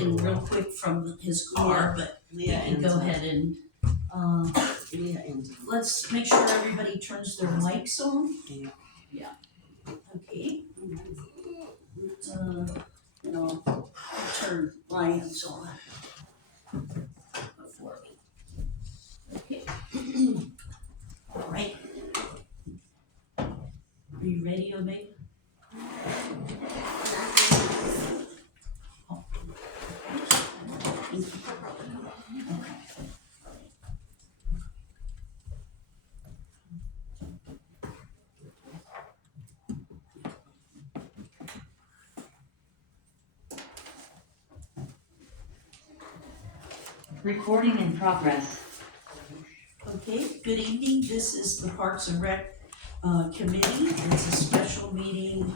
something real quick from his car, but we can go ahead and, let's make sure everybody turns their mics on. Yeah. Okay. And I'll turn Ryan's on before me. Okay. All right. Are you ready, Omega? Oh. Thank you. Okay. Recording in progress. Okay, good evening. This is the Parks and Rec Committee. It's a special meeting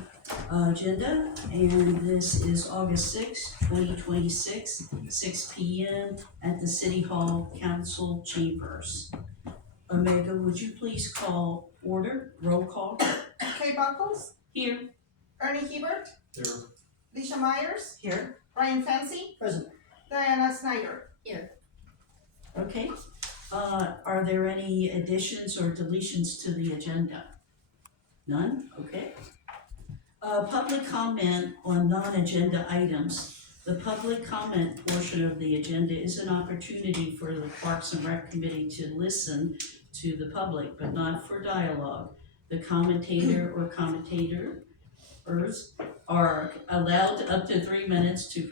agenda, and this is August 6th, 2026, 6 p.m. at the City Hall Council Chambers. Omega, would you please call order? Roll call. Buckles, Here. Ernie Hebert, Here. Leisha Myers, Here. Ryan Fancy, Present. Diana Snyder. Okay. Are there any additions or deletions to the agenda? None? Okay. Public comment on non-agenda items. The public comment portion of the agenda is an opportunity for the Parks and Rec Committee to listen to the public, but not for dialogue. The commentator or commentators are allowed up to 3 minutes to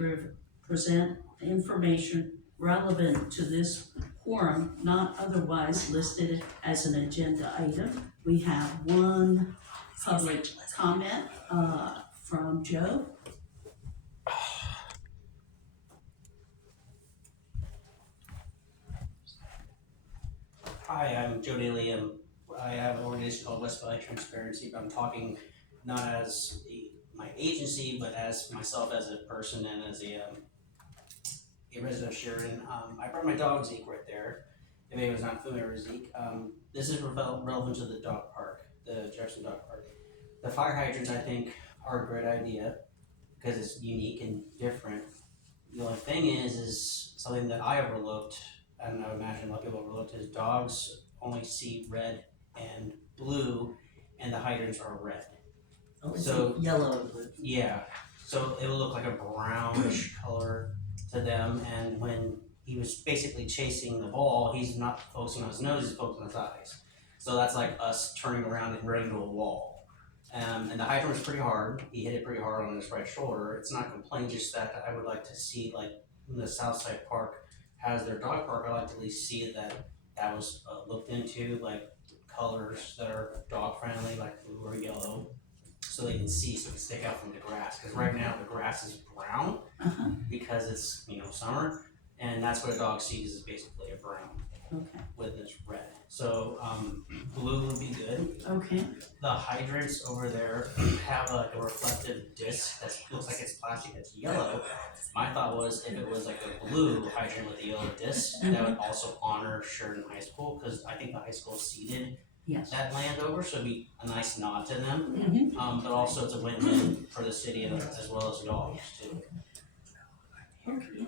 present information relevant to this quorum, not otherwise listed as an agenda item. We have one public comment from Joe. Hi, I'm Joe Daly. I have an organization called West Valley Transparency, but I'm talking not as my agency, but as myself as a person and as a resident of Sheridan. I brought my dog Zeke right there. If anyone's not familiar with Zeke, this is relevant to the dog park, the Jefferson Dog Park. The fire hydrants, I think, are a great idea because it's unique and different. The only thing is something that I overlooked, and I would imagine a lot of people overlooked, is dogs only see red and blue, and the hydrants are red. Oh, So yellow and blue. Yeah, so it will look like a brownish color to them, and when he was basically chasing the ball, he's not focusing on his nose, he's focusing on his eyes. So that's like us turning around and running into a wall. And the hydrant was pretty hard. He hit it pretty hard on his right shoulder. It's not a complaint, just that I would like to see, like, when the Southside Park has their dog park, I like to at least see that was looked into, like colors that are dog friendly, like blue or yellow, so they can see, so it can stick out from the grass. Because right now the grass is brown because it's summer, and that's what a dog sees, is basically a brown with this red. So blue would be good. Okay. The hydrants over there have like a reflective disc that looks like it's plastic that's yellow. My thought was if it was like a blue hydrant with a yellow disc, that would also honor Sheridan High School, because I think the high school seeded that land over, so it'd be a nice nod to them. But also it's a win-win for the city as well as dogs too. Okay.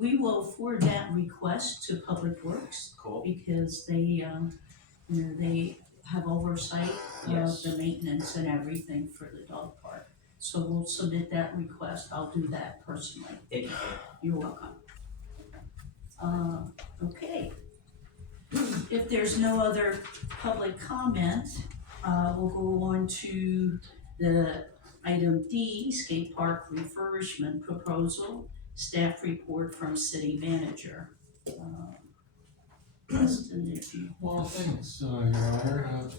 We will forward that request to Public Works. Cool. Because they, they have oversight of the maintenance and everything for the dog park. So we'll submit that request. I'll do that personally. Thank you. You're welcome. Okay. If there's no other public comment, we'll go on to the item D, Skatepark Refurbishment Proposal, Staff Report from City Manager. Preston, if you... Well, thanks, Your Honor.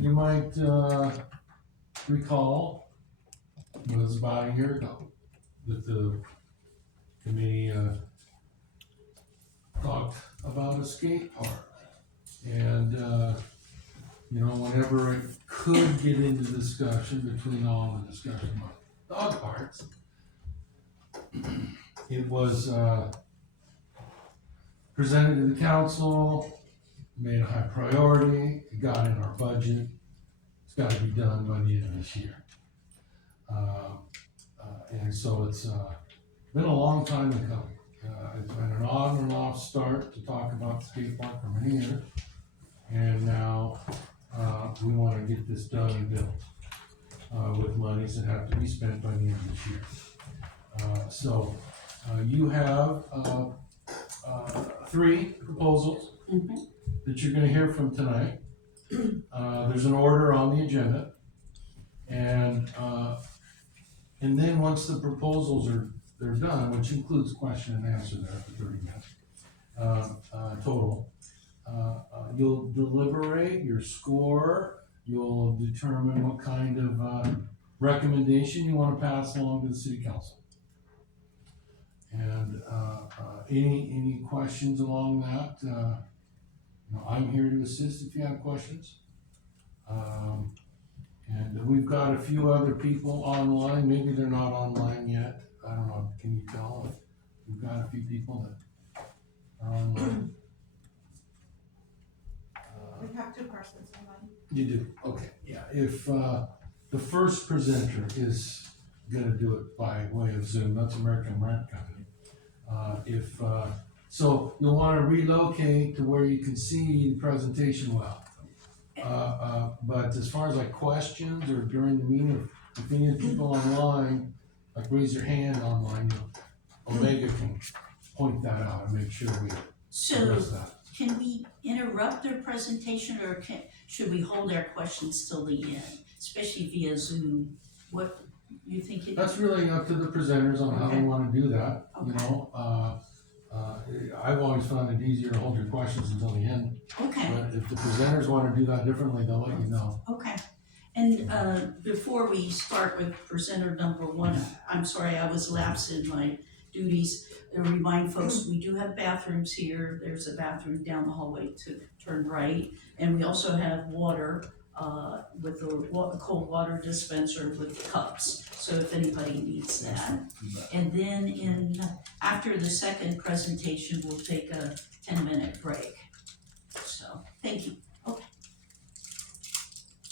You might recall, it was about a year ago that the committee talked about a skate park. And, whenever it could get into discussion between all the discussion about dog parks, it was presented to the council, made a high priority, it got in our budget. It's got to be done by the end of this year. And so it's been a long time in coming. It's been an on and off start to talk about the skate park for many years. And now we want to get this done and built with monies that have to be spent by the end of this year. So you have 3 proposals that you're going to hear from tonight. There's an order on the agenda, and then once the proposals they're done, which includes question and answer there for 30 minutes total, you'll deliberate your score. You'll determine what kind of recommendation you want to pass along to the city council. And any questions along that? I'm here to assist if you have questions. And we've got a few other people online. Maybe they're not online yet. I don't know. Can you tell if we've got a few people that are online? We have 2 persons online. You do? Okay, yeah. If the first presenter is gonna do it by way of Zoom, that's American Rent Company. So you'll wanna relocate to where you can see the presentation well. But as far as like questions or during the meeting, if any of the people online, like raise your hand online, Omega can point that out and make sure we So, address that. can we interrupt their presentation, or should we hold our questions till the end, especially via Zoom? What you think? That's really up to the presenters on how they Okay. wanna do that, you Okay. know? I've always found it easier to hold your questions until the end, Okay, but if the presenters wanna do that differently, they'll let you know. okay. And before we start with presenter number 1, I'm sorry, I was lapsed in my duties. Remind folks, we do have bathrooms here. There's a bathroom down the hallway to turn right. And we also have water with a cold water dispenser with cups. So if anybody needs that. And then after the second presentation, we'll take a 10-minute break. So, thank you.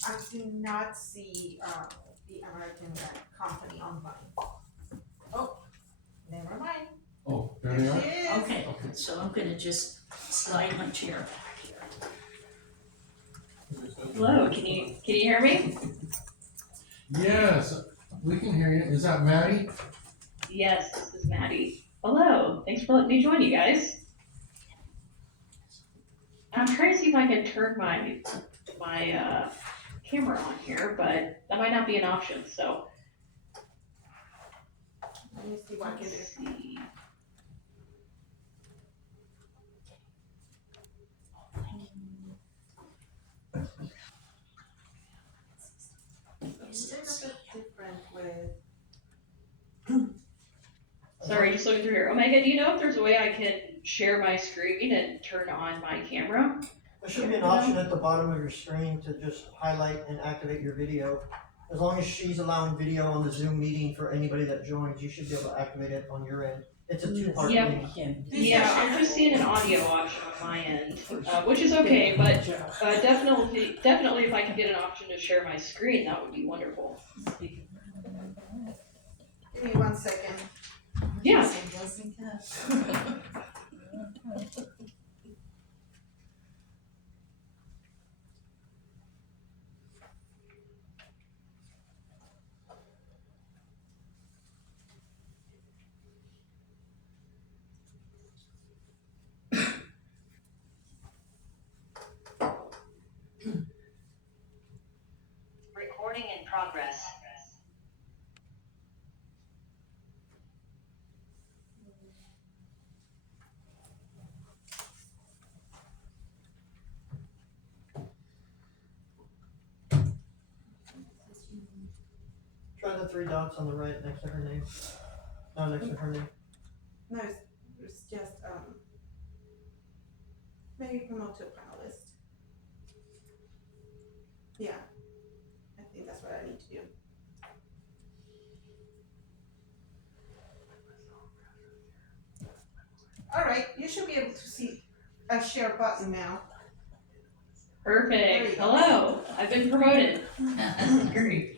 I do not see the American Rent Company online. Oh, never mind. Oh, there they are? She is. Okay, Okay. so I'm gonna just slide my chair back here. Hello, can you hear me? Yes, we can hear you. Is that Maddie? Yes, this is Maddie. Hello, thanks for letting me join you guys. I'm trying to see if I can turn my camera on here, but that might not be an option, so Let me see what I can do. let's see. It's a bit different with. Sorry, just looking through here. Omega, do you know if there's a way I can share my screen and turn on my camera? There should be an option at the bottom of your screen to just highlight and activate your video. As long as she's allowing video on the Zoom meeting for anybody that joins, you should be able to activate it on your end. It's a 2-part Yeah. thing. Yeah, I'm just seeing an audio option on my end, which is okay, but definitely if I can get an option to share my screen, that would be wonderful. Give me 1 second. Yeah. Recording in progress. Try the 3 dots on the right next to her name. No, next to her name. No, it's just maybe promote to a panelist. Yeah, I think that's what I need to do. All right, you should be able to see a share button now. Perfect. Hello, I've been promoted. Great.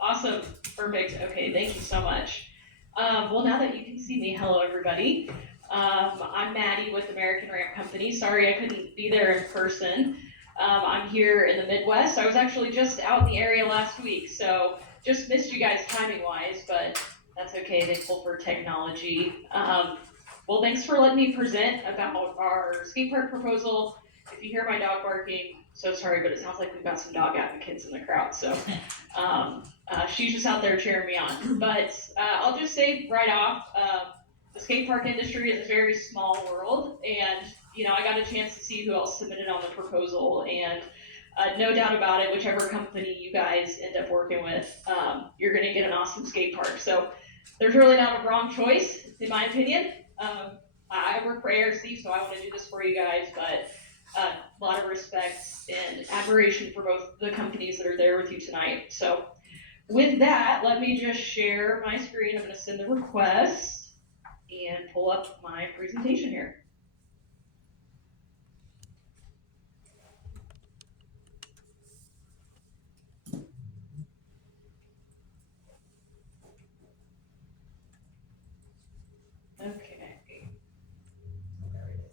Awesome. Perfect. Okay, thank you so much. Well, now that you can see me, hello everybody. I'm Maddie with American Ramp Company. Sorry I couldn't be there in person. I'm here in the Midwest. I was actually just out in the area last week, so just missed you guys timing wise, but that's okay. Thankful for technology. Well, thanks for letting me present about our skate park proposal. If you hear my dog barking, so sorry, but it sounds like we've got some dog advocates in the crowd, so she's just out there cheering me on. But I'll just say right off, the skate park industry is a very small world, and I got a chance to see who else submitted on the proposal, and no doubt about it, whichever company you guys end up working with, you're gonna get an awesome skate park. So there's really not a wrong choice, in my opinion. I work for ARC, so I want to do this for you guys, but a lot of respect and admiration for both the companies that are there with you tonight. So with that, let me just share my screen. I'm going to send the request and pull up my presentation here. Okay. There it is.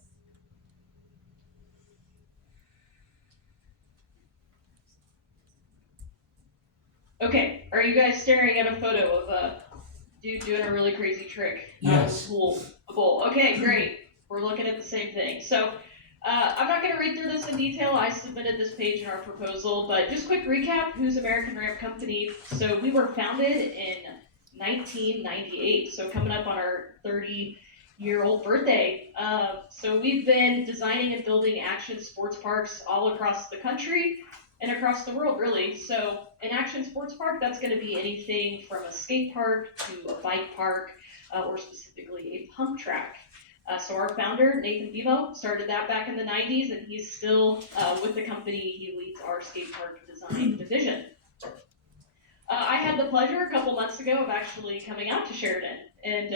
Okay, are you guys staring at a photo of a dude doing a really crazy trick? Yes. Cool. Okay, great. We're looking at the same thing. So I'm not going to read through this in detail. I submitted this page in our proposal, but just quick recap, who's American Ramp Company? So we were founded in 1998, so coming up on our 30-year-old birthday. So we've been designing and building action sports parks all across the country and across the world, really. So an action sports park, that's going to be anything from a skate park to a bike park, or specifically a pump track. So our founder, Nathan Vivo, started that back in the 90s, and he's still with the company. He leads our skate park design division. I had the pleasure a couple months ago of actually coming out to Sheridan, and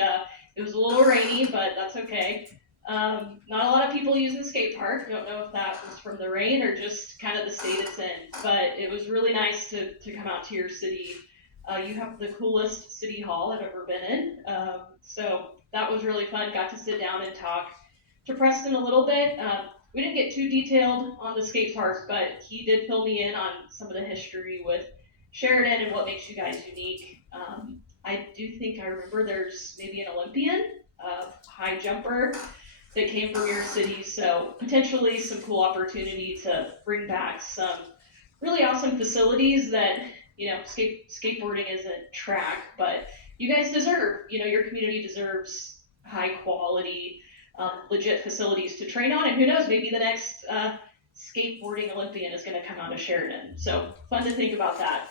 it was a little rainy, but that's okay. Not a lot of people use the skate park. Don't know if that was from the rain or just kind of the state it's in, but it was really nice to come out to your city. You have the coolest city hall I've ever been in, so that was really fun. Got to sit down and talk to Preston a little bit. We didn't get too detailed on the skate park, but he did fill me in on some of the history with Sheridan and what makes you guys unique. I do think I remember there's maybe an Olympian, high jumper that came from your city, so potentially some cool opportunity to bring back some really awesome facilities that, skateboarding isn't track, but you guys deserve, your community deserves high quality, legit facilities to train on, and who knows, maybe the next skateboarding Olympian is going to come out of Sheridan. So fun to think about that.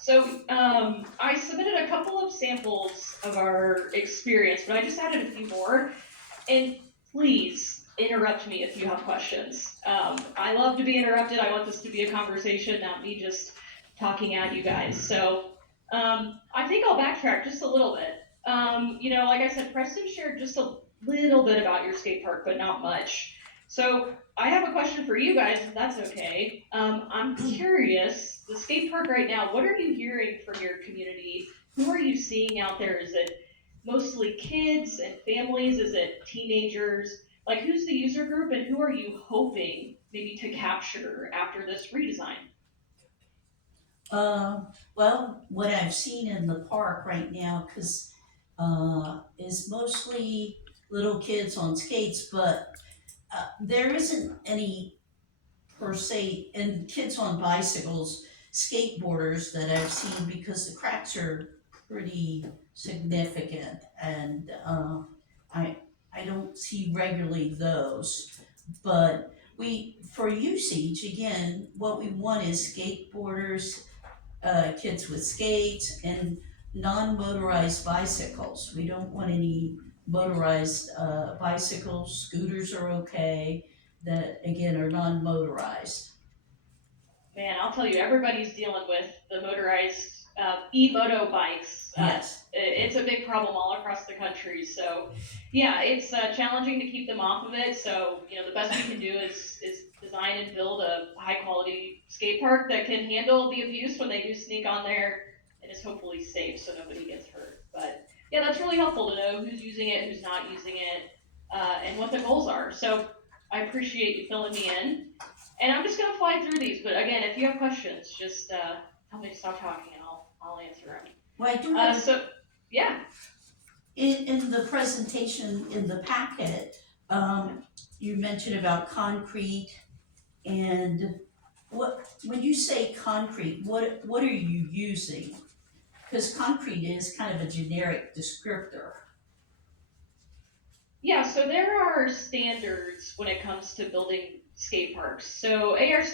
So I submitted a couple of samples of our experience, but I just added a few more. And please interrupt me if you have questions. I love to be interrupted. I want this to be a conversation, not me just talking at you guys. So I think I'll backtrack just a little bit. Like I said, Preston shared just a little bit about your skate park, but not much. So I have a question for you guys, if that's okay. I'm curious, the skate park right now, what are you hearing from your community? Who are you seeing out there? Is it mostly kids and families? Is it teenagers? Like, who's the user group, and who are you hoping maybe to capture after this redesign? Well, what I've seen in the park right now, because is mostly little kids on skates, but there isn't any per se, and kids on bicycles, skateboarders that I've seen, because the cracks are pretty significant, and I don't see regularly those. But for usage, again, what we want is skateboarders, kids with skates, and non-motorized bicycles. We don't want any motorized bicycles. Scooters are okay, that again are non-motorized. Man, I'll tell you, everybody's dealing with the motorized e-moto bikes. Yes. It's a big problem all across the country. So, yeah, it's challenging to keep them off of it. So, the best we can do is design and build a high quality skate park that can handle the abuse when they do sneak on there in a it's hopefully safe so nobody gets hurt. But yeah, that's really helpful to know who's using it, who's not using it, and what the goals are. So I appreciate you filling me in. And I'm just gonna fly through these, but again, if you have questions, just tell me to stop talking and I'll answer them. Well, I do have, So yeah, in the presentation in the packet, you mentioned about concrete and when you say concrete, what are you using? Because concrete is kind of a generic descriptor. yeah. So there are standards when it comes to building skate parks. So ARC,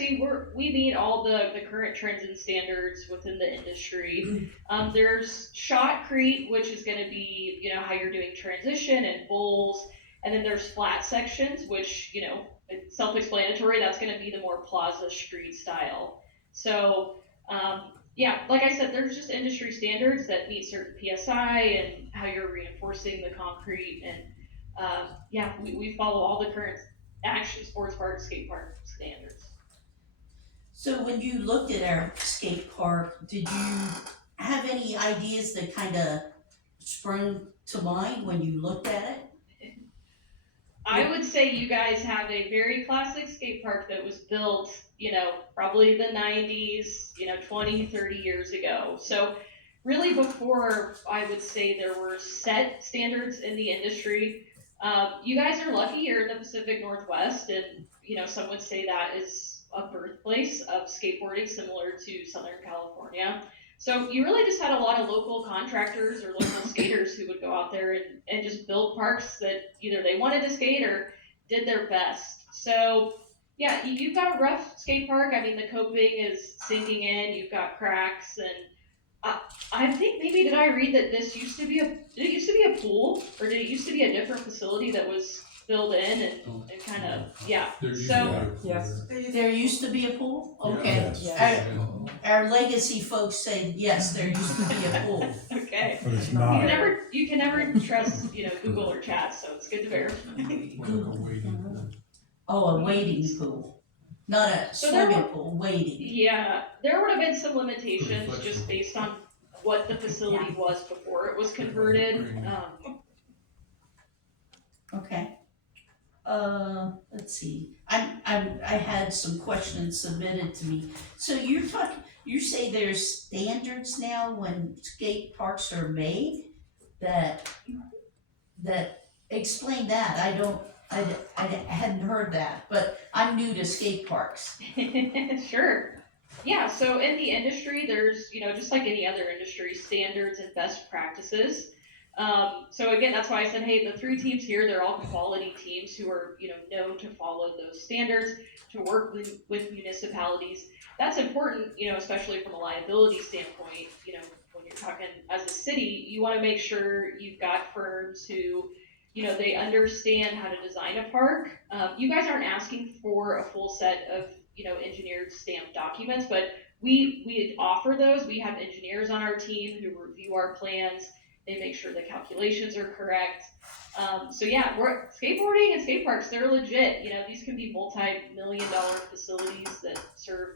we meet all the current trends and standards within the industry. There's shotcrete, which is going to be how you're doing transition and bowls, and then there's flat sections, which it's self-explanatory. That's going to be the more plaza street style. So yeah, like I said, there's just industry standards that meet certain PSI and how you're reinforcing the concrete and yeah, we follow all the current action sports park, skate park standards. So when you looked at our skate park, did you have any ideas that kind of sprung to mind when you looked at it? I would say you guys have a very classic skate park that was built, probably the 90s, 20, 30 years ago. So really before I would say there were set standards in the industry. You guys are lucky you're in the Pacific Northwest, and some would say that is a birthplace of skateboarding similar to Southern California. So you really just had a lot of local contractors or local skaters who would go out there and just build parks that either they wanted to skate or did their best. So yeah, you've got a rough skate park. I mean, the coping is sinking in. You've got cracks, and I think maybe did I read that this used to be did it used to be a pool, or did it used to be a different facility that was filled in and kind of yeah. So Yes. There used to be a pool? Okay. Yes. Our legacy folks say, yes, there used to be a pool. okay. But it's You not. can never trust Google or chat, so it's good to verify. Oh, a wading pool, not a So there swimming pool, wading. Yeah, there would have been some limitations just based on what the facility was before it was converted. Okay. Let's see, I had some questions submitted to me. So you say there's standards now when skate parks are made that explain that. I hadn't heard that, but I'm new to skate parks. Sure. Yeah, so in the industry, there's, just like any other industry, standards and best practices. So again, that's why I said, hey, the 3 teams here, they're all quality teams who are, known to follow those standards, to work with municipalities. That's important, especially from a liability standpoint. When you're talking as a city, you want to make sure you've got firms who, they understand how to design a park. You guys aren't asking for a full set of, engineered stamped documents, but we offer those. We have engineers on our team who review our plans. They make sure the calculations are correct. So yeah, we're skateboarding and skate parks, they're legit. These can be multi-million-dollar facilities that serve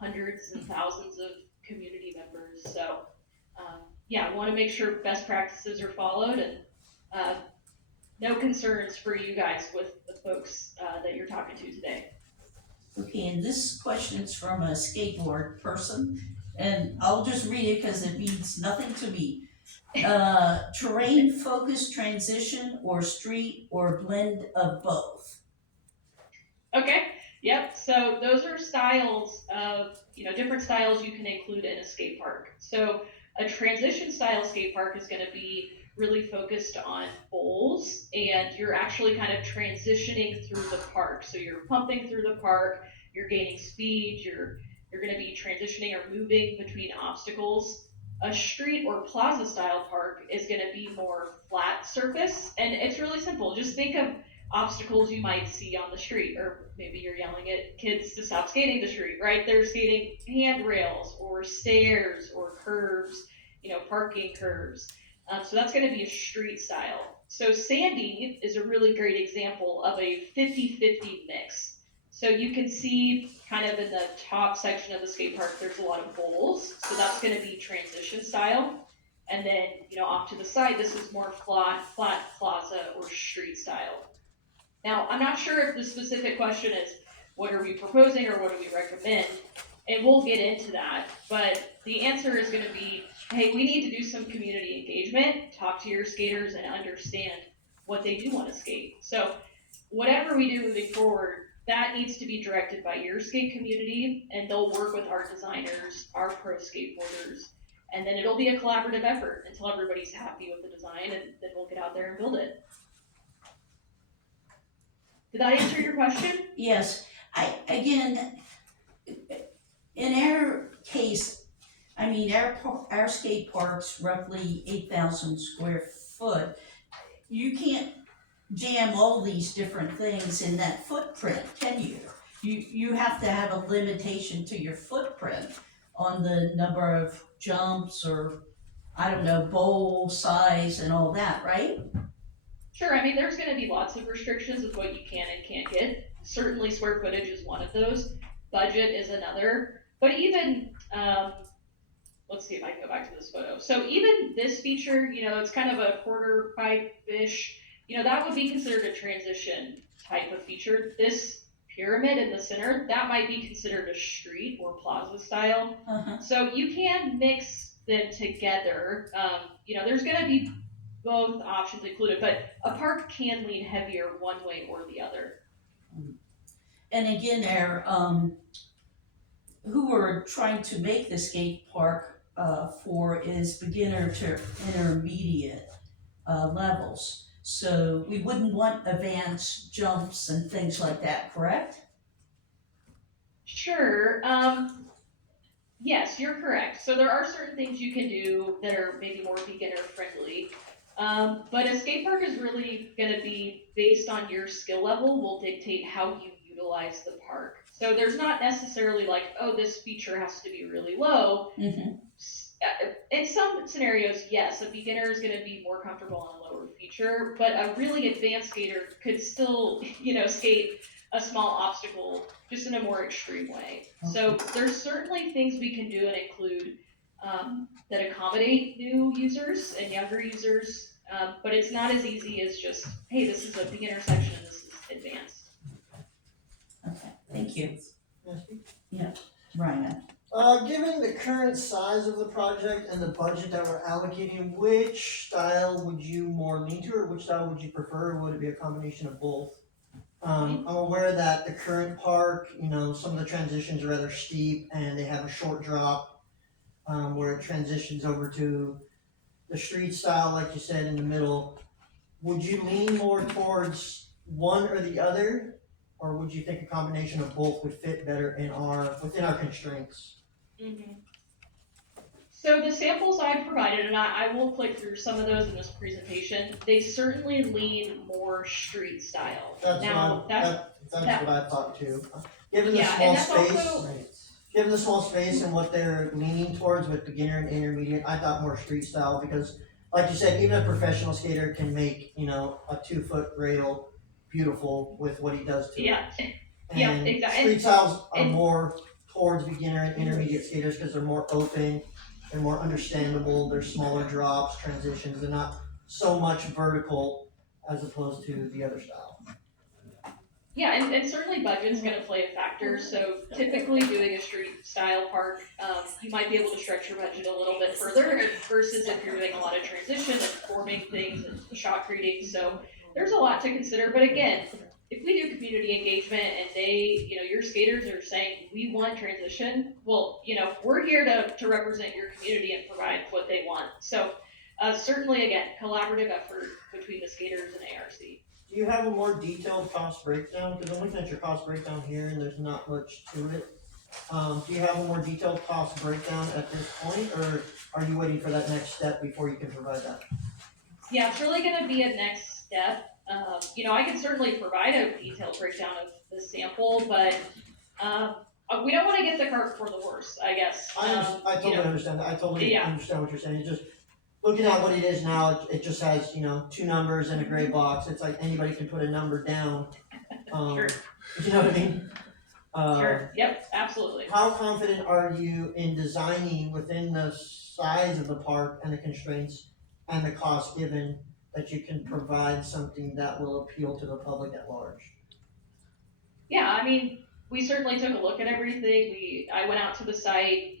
hundreds and thousands of community members. So yeah, I want to make sure best practices are followed, and no concerns for you guys with the folks that you're talking to today. Okay, and this question is from a skateboard person, and I'll just read it because it means nothing to me. Terrain focused transition or street or blend of both? Okay, yep, so those are styles of, different styles you can include in a skate park. So a transition style skate park is gonna be really focused on bowls, and you're actually kind of transitioning through the park. So you're pumping through the park, you're gaining speed, you're going to be transitioning or moving between obstacles. A street or plaza style park is going to be more flat surface, and it's really simple. Just think of obstacles you might see on the street, or maybe you're yelling at kids to stop skating the street, right? They're skating handrails or stairs or curbs, parking curbs. So that's going to be a street style. So sandy is a really great example of a 50-50 mix. So you can see kind of in the top section of the skate park, there's a lot of bowls. So that's gonna be transition style. And then, off to the side, this is more flat plaza or street style. Now, I'm not sure if the specific question is, what are we proposing or what do we recommend? And we'll get into that, but the answer is gonna be, hey, we need to do some community engagement, talk to your skaters and understand what they do wanna skate. So whatever we do moving forward, that needs to be directed by your skate community, and they'll work with our designers, our pro skateboarders, and then it'll be a collaborative effort until everybody's happy with the design, and then we'll get out there and build it. Did that answer your question? Yes, again, in our case, I mean, our skate park's roughly 8,000 square foot. You can't jam all these different things in that footprint, can you? You have to have a limitation to your footprint on the number of jumps or, I don't know, bowl size and all that, right? Sure, I mean, there's gonna be lots of restrictions with what you can and can't get. Certainly square footage is one of those, budget is another, but even, let's see if I can go back to this photo. So even this feature, it's kind of a quarter pipe-ish, that would be considered a transition type of feature. This pyramid in the center, that might be considered a street or plaza style. So you can mix them together. There's gonna be both options included, but a park can lean heavier one way or the other. And again, who we're trying to make the skate park for is beginner to intermediate levels. So we wouldn't want advanced jumps and things like that, correct? Sure. Yes, you're correct. So there are certain things you can do that are maybe more beginner friendly. But a skate park is really going to be based on your skill level, will dictate how you utilize the park. So there's not necessarily like, oh, this feature has to be really low. In some scenarios, yes, a beginner is going to be more comfortable on a lower feature, but a really advanced skater could still, skate a small obstacle just in a more extreme way. So there's certainly things we can do and include that accommodate new users and younger users, but it's not as easy as just, hey, this is a beginner section and this is advanced. Okay, thank you. Yes. Ryan. Given the current size of the project and the budget that we're allocating, which style would you more lean to, or which style would you prefer, or would it be a combination of both? I'm aware that the current park, some of the transitions are rather steep and they have a short drop, where it transitions over to the street style, like you said, in the middle. Would you lean more towards one or the other, or would you think a combination of both would fit better within our constraints? So the samples I provided, and I will click through some of those in this presentation, they certainly lean more street style. That's what I thought too. Given the small space and what they're leaning towards with beginner and intermediate, I thought more street style because, like you said, even a professional skater can make a 2-foot rail beautiful with what he does to it. And exactly. Street styles are more towards beginner and intermediate skaters because they're more open, they're more understandable, they're smaller drops, transitions, they're not so much vertical as opposed to the other style. Yeah, and certainly budget's going to play a factor. So typically doing a street style park, you might be able to stretch your budget a little bit further versus if you're doing a lot of transition and forming things and shot creating. So there's a lot to consider. But again, if we do community engagement and they, your skaters are saying, we want transition, well, we're here to represent your community and provide what they want. So certainly, again, collaborative effort between the skaters and ARC. Do you have a more detailed cost breakdown? Because I'm looking at your cost breakdown here and there's not much to it. Do you have a more detailed cost breakdown at this point, or are you waiting for that next step before you can provide that? Yeah, it's really going to be a next step. I can certainly provide a detailed breakdown of the sample, but we don't want to get the cart before the horse, I guess. I totally understand that. I totally understand what you're saying. It's just looking at what it is now, it just has, 2 numbers in a gray box. It's like anybody can put a number down. Sure. You know what I mean? Sure, yep, absolutely. How confident are you in designing within the size of the park and the constraints and the cost given that you can provide something that will appeal to the public at large? Yeah, I mean, we certainly took a look at everything. I went out to the site,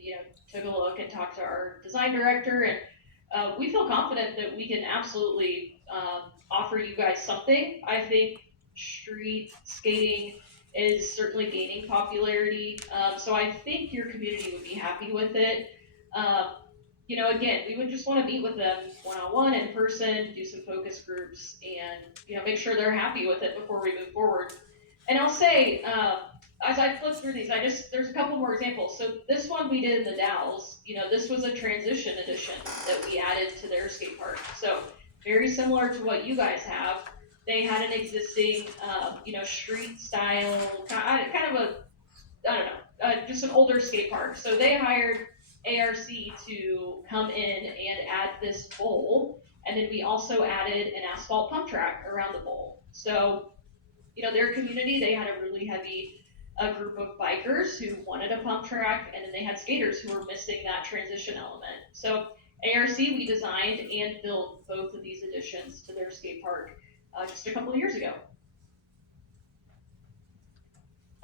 took a look and talked to our design director, and we feel confident that we can absolutely offer you guys something. I think street skating is certainly gaining popularity, so I think your community would be happy with it. Um, again, we would just want to meet with them one-on-one in person, do some focus groups, and make sure they're happy with it before we move forward. And I'll say, as I flip through these, there's a couple more examples. So this one we did in the Dalles, this was a transition edition that we added to their skate park. So very similar to what you guys have. They had an existing, street style, kind of a, I don't know, just an older skate park. So they hired ARC to come in and add this bowl. And then we also added an asphalt pump track around the bowl. So their community, they had a really heavy group of bikers who wanted a pump track, and then they had skaters who were missing that transition element. So ARC, we designed and built both of these additions to their skate park just a couple of years ago.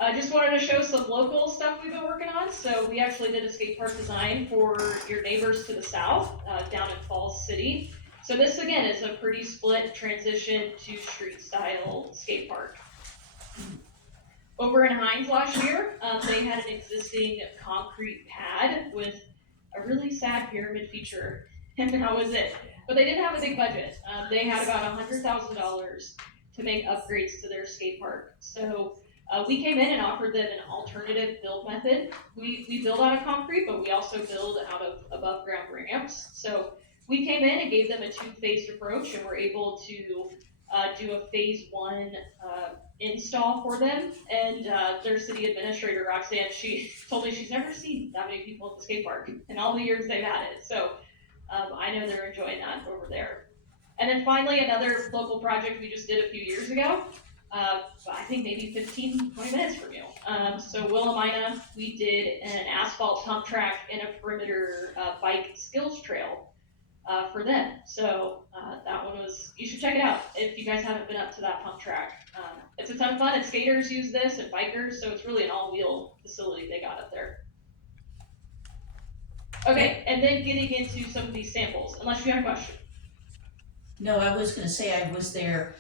I just wanted to show some local stuff we've been working on. So we actually did a skate park design for your neighbors to the south, down in Falls City. So this again is a pretty split transition to street style skate park. Over in Hines last year, they had an existing concrete pad with a really sad pyramid feature, and that was it. But they didn't have a big budget. They had about $100,000 to make upgrades to their skate park. So we came in and offered them an alternative build method. We build out of concrete, but we also build out of above ground ramps. So we came in and gave them a two-phased approach, and were able to do a phase one install for them. And their city administrator, Roxanne, she told me she's never seen that many people at the skate park in all the years they've had it. So I know they're enjoying that over there. And then finally, another local project we just did a few years ago. I think maybe 15, 20 minutes from you. So Willamina, we did an asphalt pump track and a perimeter bike skills trail for them. So that one was, you should check it out if you guys haven't been up to that pump track. It's a ton of fun, and skaters use this and bikers, so it's really an all-wheel facility they got up there. Okay, and then getting into some of these samples, unless you have a question. No, I was gonna say I was there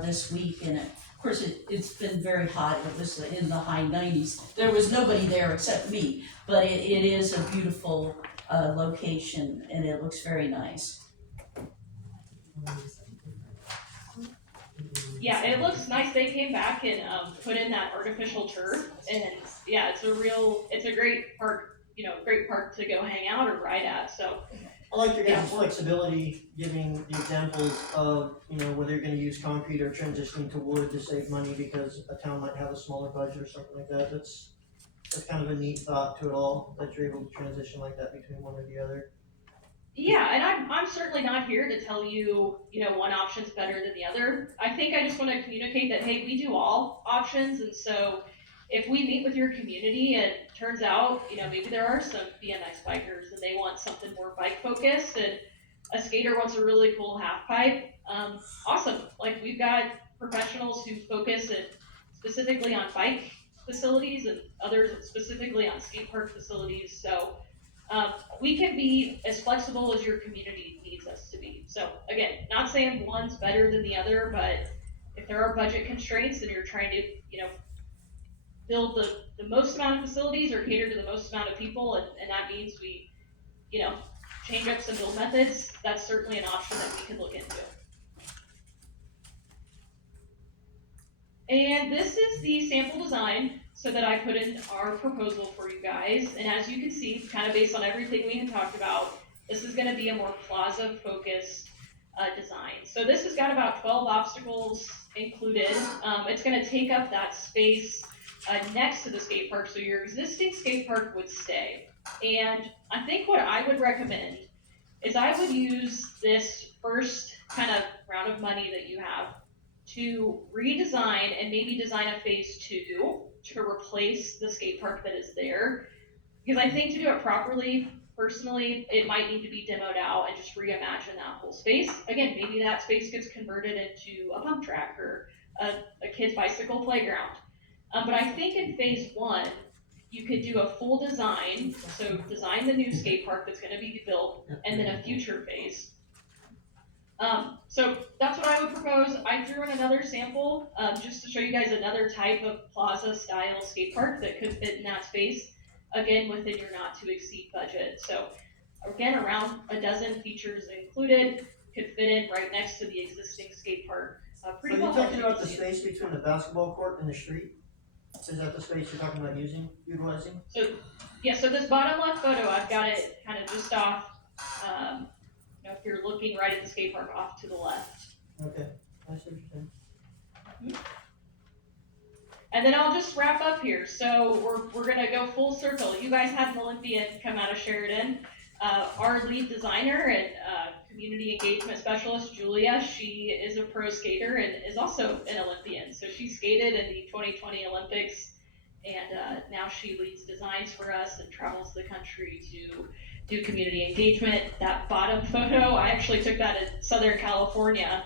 this week, and of course it's been very hot. It was in the high 90s. There was nobody there except me, but it is a beautiful location, and it looks very nice. Yeah, it looks nice. They came back and put in that artificial turf, and yeah, it's a great park, great park to go hang out or ride at. So I like your guys' flexibility, giving the examples of, whether you're gonna use concrete or transitioning to wood to save money because a town might have a smaller budget or something like that. That's kind of a neat thought to it all, that you're able to transition like that between one or the other. yeah, and I'm certainly not here to tell you, one option's better than the other. I think I just want to communicate that, hey, we do all options, and so if we meet with your community and it turns out, maybe there are some BMX bikers and they want something more bike focused, and a skater wants a really cool half pipe, awesome. Like, we've got professionals who focus specifically on bike facilities and others specifically on skate park facilities. So we can be as flexible as your community needs us to be. So again, not saying one's better than the other, but if there are budget constraints and you're trying to, build the most amount of facilities or cater to the most amount of people, and that means we, change up some build methods, that's certainly an option that we can look into. And this is the sample design so that I put in our proposal for you guys. And as you can see, kind of based on everything we had talked about, this is going to be a more plaza-focused design. So this has got about 12 obstacles included. It's going to take up that space next to the skate park, so your existing skate park would stay. And I think what I would recommend is I would use this first kind of round of money that you have to redesign and maybe design a phase 2 to replace the skate park that is there. Because I think to do it properly, personally, it might need to be demoed out and just reimagine that whole space. Again, maybe that space gets converted into a pump track or a kid's bicycle playground. But I think in phase 1, you could do a full design, so design the new skate park that's going to be built, and then a future phase. So that's what I would propose. I threw in another sample just to show you guys another type of plaza style skate park that could fit in that space, again within your not to exceed budget. So again, around a dozen features included, could fit in right next to the existing skate park. Are you talking about the space between the basketball court and the street? Is that the space you're talking about utilizing? So yeah, so this bottom left photo, I've got it kind of just off, if you're looking right at the skate park off to the left. Okay, I see what you're saying. And then I'll just wrap up here. So we're gonna go full circle. You guys had an Olympian come out of Sheridan. Our lead designer and community engagement specialist, Julia, she is a pro skater and is also an Olympian. So she skated in the 2020 Olympics, and now she leads designs for us and travels the country to do community engagement. That bottom photo, I actually took that in Southern California.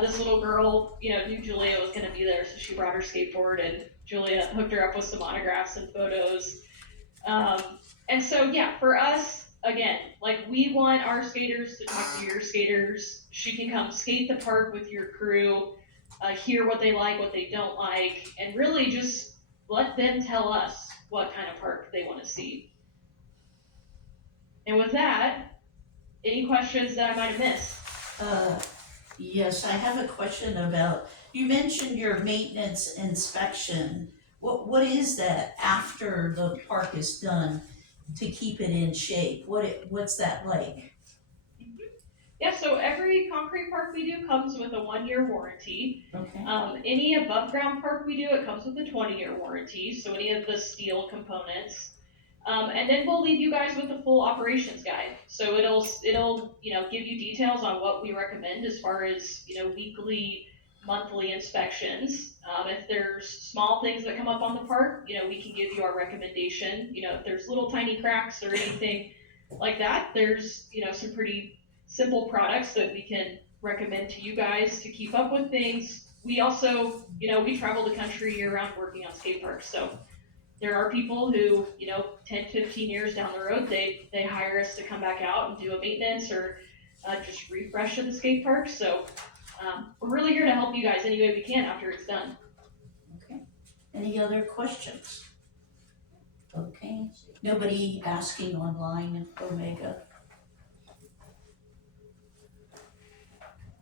This little girl, knew Julia was going to be there, so she brought her skateboard, and Julia hooked her up with some autographs and photos. And so, yeah, for us, again, we want our skaters to talk to your skaters. She can come skate the park with your crew, hear what they like, what they don't like, and really just let them tell us what kind of park they want to see. And with that, any questions that I might have missed? Yes, I have a question about, you mentioned your maintenance inspection. What is that after the park is done to keep it in shape? What's that like? Yeah, so every concrete park we do comes with a 1-year warranty. Okay. Any above ground park we do, it comes with a 20-year warranty, so any of the steel components. And then we'll leave you guys with a full operations guide. So it'll give you details on what we recommend as far as, weekly, monthly inspections. If there's small things that come up on the park, we can give you our recommendation. If there's little tiny cracks or anything like that, there's, some pretty simple products that we can recommend to you guys to keep up with things. We also, we travel the country year round working on skate parks. So there are people who, 10, 15 years down the road, they hire us to come back out and do a maintenance or just refresh of the skate park. So we're really here to help you guys any way we can after it's done. Okay. Any other questions? Okay. Nobody asking online in Omega?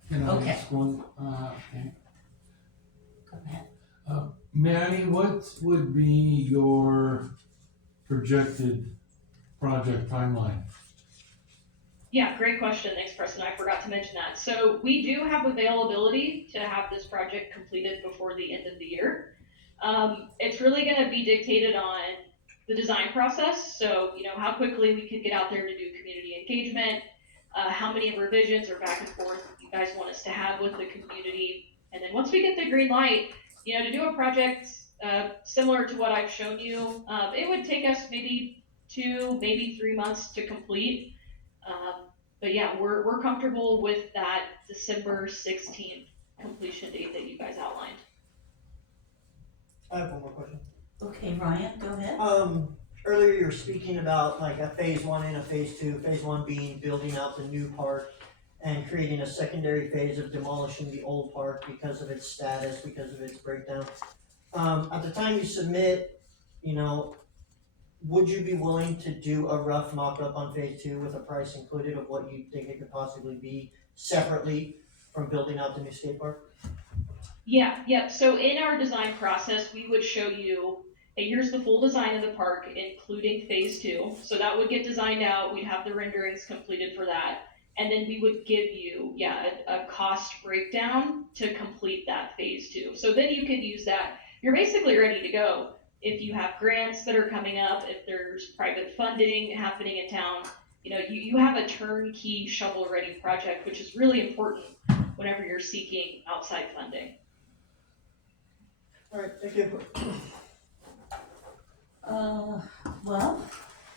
Can I Okay. ask one, okay. Go ahead. Manny, what would be your projected project timeline? Yeah, great question. Thanks, Preston. I forgot to mention that. So we do have availability to have this project completed before the end of the year. It's really going to be dictated on the design process. So, how quickly we could get out there to do community engagement, how many revisions or back and forth you guys want us to have with the community. And then once we get the green light, to do a project similar to what I've shown you, it would take us maybe 2, maybe 3 months to complete. But yeah, we're comfortable with that December 16th completion date that you guys outlined. I have one more question. Okay, Ryan, go ahead. Earlier you were speaking about like a phase 1 and a phase 2, phase 1 being building out the new park and creating a secondary phase of demolishing the old park because of its status, because of its breakdown. At the time you submit, would you be willing to do a rough mock-up on phase 2 with a price included of what you think it could possibly be separately from building out the new skate park? Yeah. So in our design process, we would show you, hey, here's the full design of the park, including phase 2. So that would get designed out. We'd have the renderings completed for that. And then we would give you, a cost breakdown to complete that phase 2. So then you could use that. You're basically ready to go. If you have grants that are coming up, if there's private funding happening in town, you have a turnkey shovel-ready project, which is really important whenever you're seeking outside funding. Alright, thank you. Well,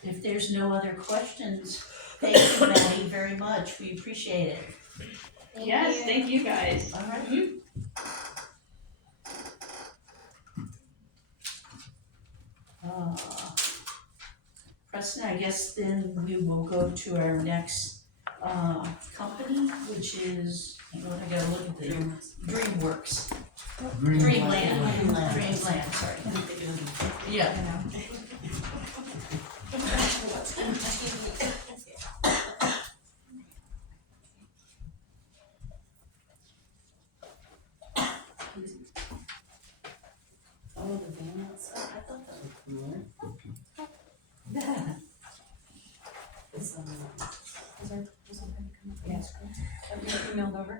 if there's no other questions, thank you, Maddie, very much. We appreciate it. Yes, thank you guys. All right. Preston, I guess then we will go to our next company, which is, hang on, I gotta look at the DreamWorks. Dreamland, sorry. Yeah. Oh, the van outside, I thought that looked familiar. Yeah. Emailed over.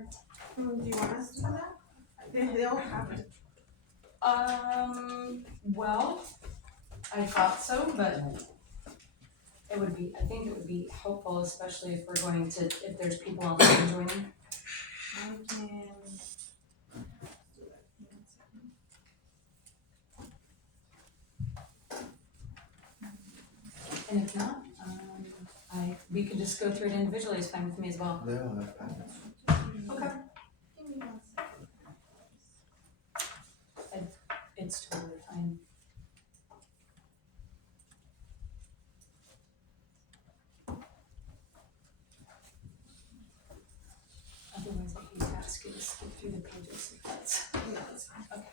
Do you want us to do that? They don't have it. Well, I thought so, but it would be, I think it would be helpful, especially if we're going to, if there's people online joining. I can. And if not, we could just go through it individually, it's fine with me as well. They all have comments. Okay. Give me 1 second. It's totally fine. Otherwise, I hate to ask you to skip through the pages if that's. No, it's fine. Okay.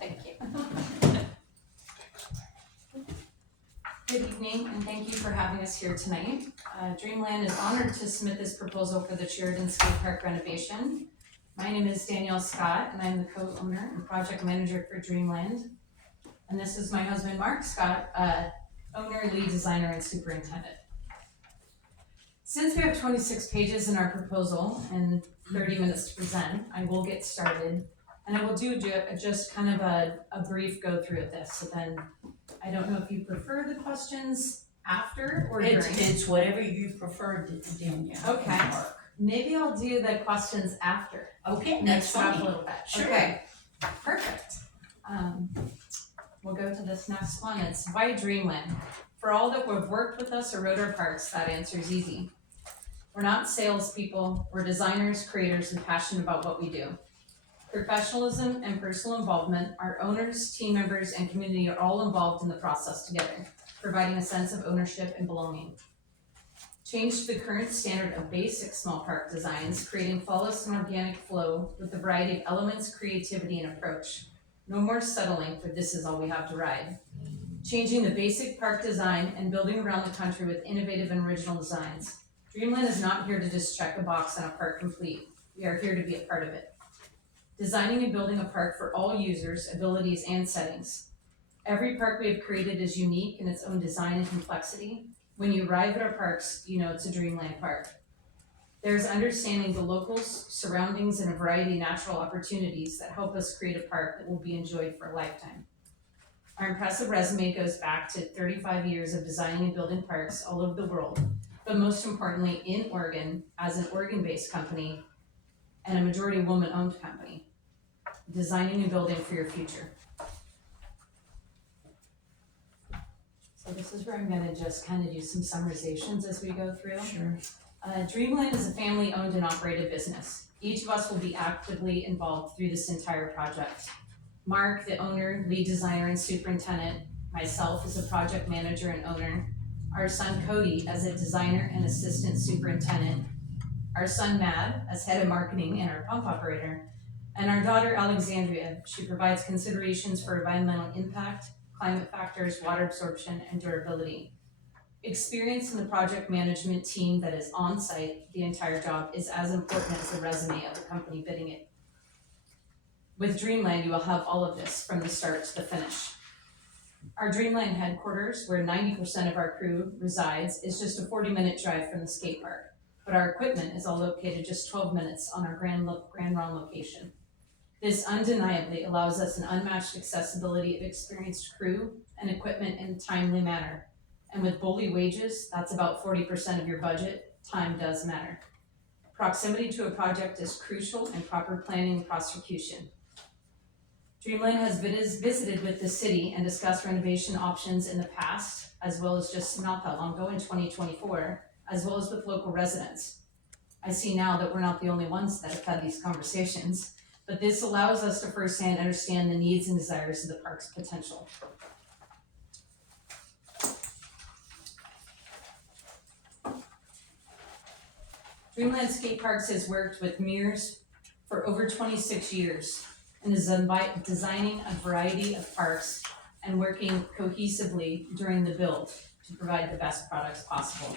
Thank you. Good evening, and thank you for having us here tonight. Dreamland is honored to submit this proposal for the Sheridan Skatepark renovation. My name is Danielle Scott, and I'm the co-owner and project manager for Dreamland. And this is my husband, Mark Scott, owner, lead designer, and superintendent. Since we have 26 pages in our proposal and 30 minutes to present, I will get started. And I will do just kind of a brief go through of this, so then I don't know if you prefer the questions after or during. It's whatever you prefer, Danielle. Okay. Maybe I'll do the questions after. Okay, Next that's up fine. a little bit. Sure. Okay, perfect. We'll go to this next one. It's why Dreamland? For all that have worked with us or rode our parks, that answer is easy. We're not salespeople. We're designers, creators, and passionate about what we do. Professionalism and personal involvement, our owners, team members, and community are all involved in the process together, providing a sense of ownership and belonging. Change the current standard of basic small park designs, creating flawless and organic flow with a variety of elements, creativity, and approach. No more settling for this is all we have to ride. Changing the basic park design and building around the country with innovative and original designs. Dreamland is not here to just check a box on a park complete. We are here to be a part of it. Designing and building a park for all users, abilities, and settings. Every park we have created is unique in its own design and complexity. When you arrive at our parks, you know it's a Dreamland park. There's understanding the locals, surroundings, and a variety of natural opportunities that help us create a park that will be enjoyed for a lifetime. Our impressive resume goes back to 35 years of designing and building parks all over the world, but most importantly in Oregon as an Oregon-based company and a majority woman-owned company. Designing and building for your future. So this is where I'm gonna just kind of do some summarizations as we go through. Sure. Dreamland is a family-owned and operated business. Each of us will be actively involved through this entire project. Mark, the owner, lead designer, and superintendent, myself as a project manager and owner, our son Cody as a designer and assistant superintendent, our son Matt as head of marketing and our pump operator, and our daughter Alexandria. She provides considerations for environmental impact, climate factors, water absorption, and durability. Experience in the project management team that is on site the entire job is as important as the resume of the company bidding it. With Dreamland, you will have all of this from the start to the finish. Our Dreamland headquarters, where 90% of our crew resides, is just a 40-minute drive from the skate park, but our equipment is all located just 12 minutes on our Grand Run location. This undeniably allows us an unmatched accessibility of experienced crew and equipment in a timely manner. And with bully wages, that's about 40% of your budget. Time does matter. Proximity to a project is crucial in proper planning and prosecution. Dreamland has visited with the city and discussed renovation options in the past, as well as just not that long ago in 2024, as well as with local residents. I see now that we're not the only ones that have had these conversations, but this allows us to firsthand understand the needs and desires of the park's potential. Dreamland Skateparks has worked with Mears for over 26 years and is designing a variety of parks and working cohesively during the build to provide the best products possible.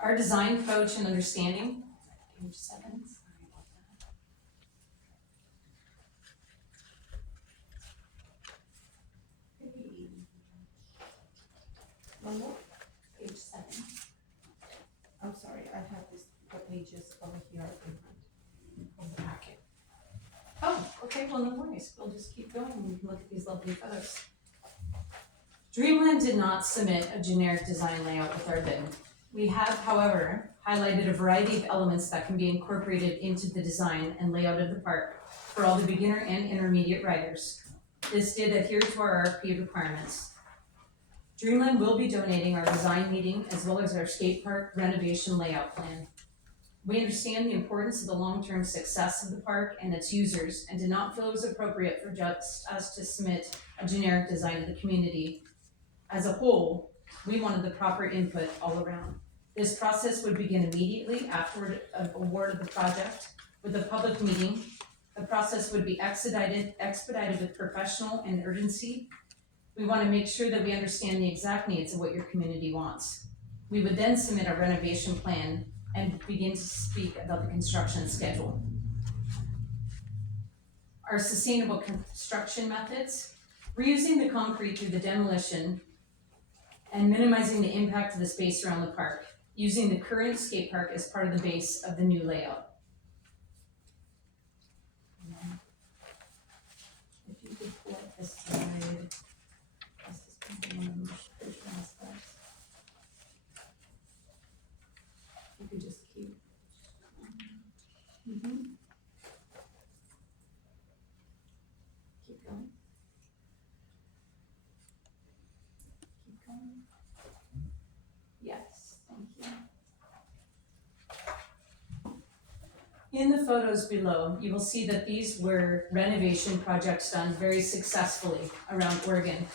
Our design approach and understanding, page 7, sorry about that. One more? Page 7. I'm sorry, I have this, the pages over here in the packet. Oh, okay, well, no worries, we'll just keep going and we can look at these lovely photos. Dreamland did not submit a generic design layout with our bid. We have, however, highlighted a variety of elements that can be incorporated into the design and layout of the park for all the beginner and intermediate riders. This did adhere to our RFP requirements. Dreamland will be donating our design meeting as well as our skate park renovation layout plan. We understand the importance of the long-term success of the park and its users and did not feel it was appropriate for just us to submit a generic design to the community. As a whole, we wanted the proper input all around. This process would begin immediately after award of the project with a public meeting. The process would be expedited with professional and urgency. We want to make sure that we understand the exact needs of what your community wants. We would then submit a renovation plan and begin to speak about the construction schedule. Our sustainable construction methods, reusing the concrete through the demolition and minimizing the impact of the space around the park, using the current skate park as part of the base of the new layout. If you could pull up this slide, this is probably one of the most crucial aspects. You could just keep. Keep going. Keep going. Yes, thank you. In the photos below, you will see that these were renovation projects done very successfully around Oregon.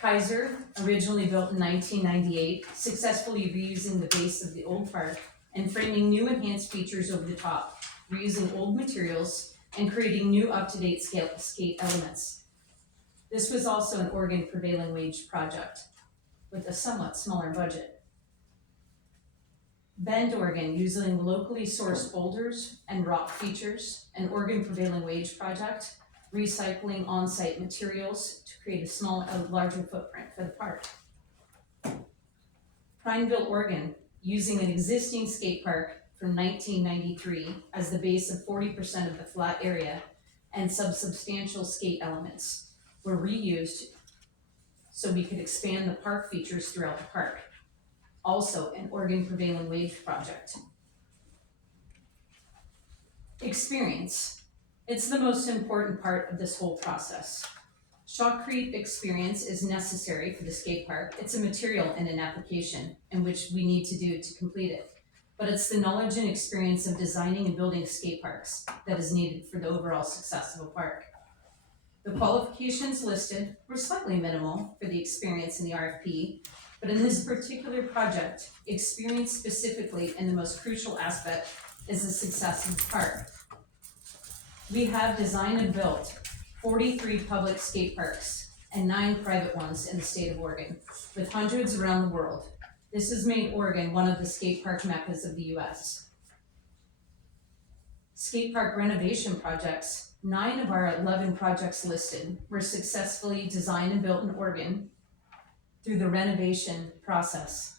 Kaiser, originally built in 1998, successfully reusing the base of the old park and framing new enhanced features over the top, reusing old materials and creating new up-to-date skate elements. This was also an Oregon prevailing wage project with a somewhat smaller budget. Bend, Oregon, using locally sourced boulders and rock features, an Oregon prevailing wage project, recycling on-site materials to create a larger footprint for the park. Prineville, Oregon, using an existing skate park from 1993 as the base of 40% of the flat area and substantial skate elements were reused so we could expand the park features throughout the park. Also an Oregon prevailing wage project. Experience. It's the most important part of this whole process. Shotcrete experience is necessary for the skate park. It's a material and an application in which we need to do to complete it. But it's the knowledge and experience of designing and building skate parks that is needed for the overall success of a park. The qualifications listed were slightly minimal for the experience in the RFP, but in this particular project, experience specifically in the most crucial aspect is the success of the park. We have designed and built 43 public skate parks and 9 private ones in the state of Oregon, with hundreds around the world. This has made Oregon one of the skate park meccas of the US. Skate park renovation projects, 9 of our 11 projects listed were successfully designed and built in Oregon through the renovation process.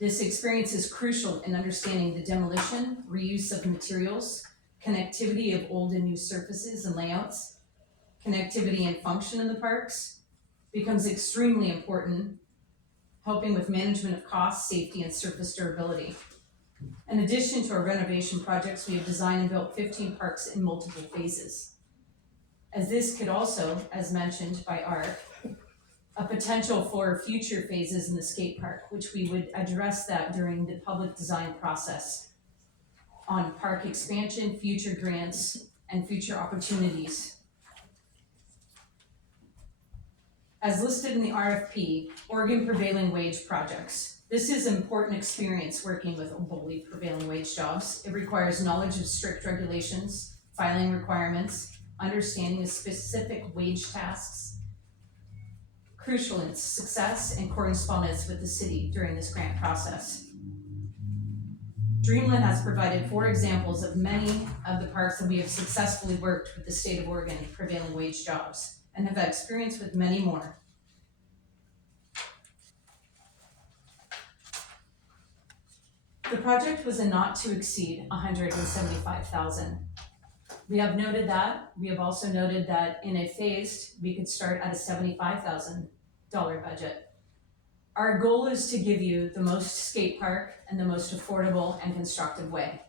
This experience is crucial in understanding the demolition, reuse of materials, connectivity of old and new surfaces and layouts, connectivity and function in the parks becomes extremely important, helping with management of cost, safety, and surface durability. In addition to our renovation projects, we have designed and built 15 parks in multiple phases. As this could also, as mentioned by Art, a potential for future phases in the skate park, which we would address that during the public design process on park expansion, future grants, and future opportunities. As listed in the RFP, Oregon Prevailing Wage projects. This is an important experience working with Oboli prevailing wage jobs. It requires knowledge of strict regulations, filing requirements, understanding of specific wage tasks, crucial in its success and correspondence with the city during this grant process. Dreamland has provided 4 examples of many of the parks that we have successfully worked with the state of Oregon prevailing wage jobs and have had experience with many more. The project was a not to exceed $175,000. We have noted that. We have also noted that in a phased, we could start at a $75,000 budget. Our goal is to give you the most skate park and the most affordable and constructive way.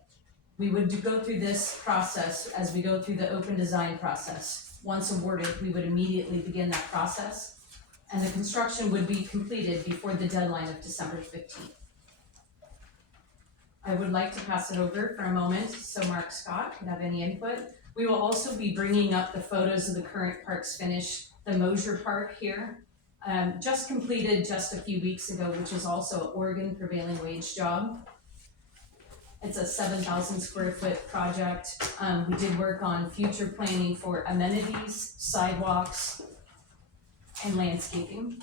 We would go through this process as we go through the open design process. Once awarded, we would immediately begin that process, and the construction would be completed before the deadline of December 15th. I would like to pass it over for a moment so Mark Scott could have any input. We will also be bringing up the photos of the current parks finish, the Mosier Park here, just completed just a few weeks ago, which is also an Oregon prevailing wage job. It's a 7,000 square foot project. We did work on future planning for amenities, sidewalks, and landscaping.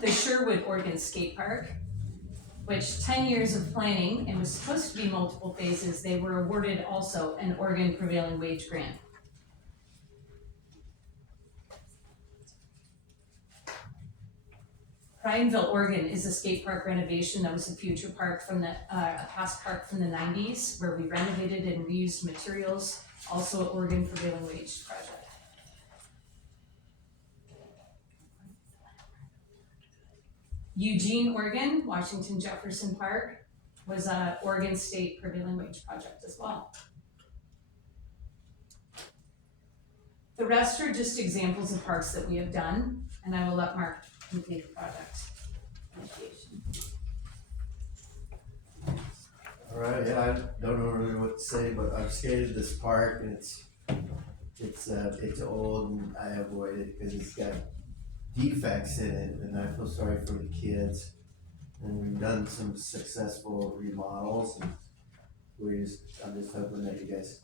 The Sherwood Oregon Skate Park, which 10 years of planning and was supposed to be multiple phases, they were awarded also an Oregon prevailing wage grant. Prineville, Oregon is a skate park renovation that was a future park from the, a past park from the 90s where we renovated and reused materials, also an Oregon prevailing wage project. Eugene, Oregon, Washington Jefferson Park was a Oregon State prevailing wage project as well. The rest are just examples of parks that we have done, and I will let Mark complete the project. Alright, yeah, I don't know really what to say, but I've skated this park and it's old and I avoid it because it's got defects in it, and I feel sorry for the kids. And we've done some successful remodels, and I'm just hoping that you guys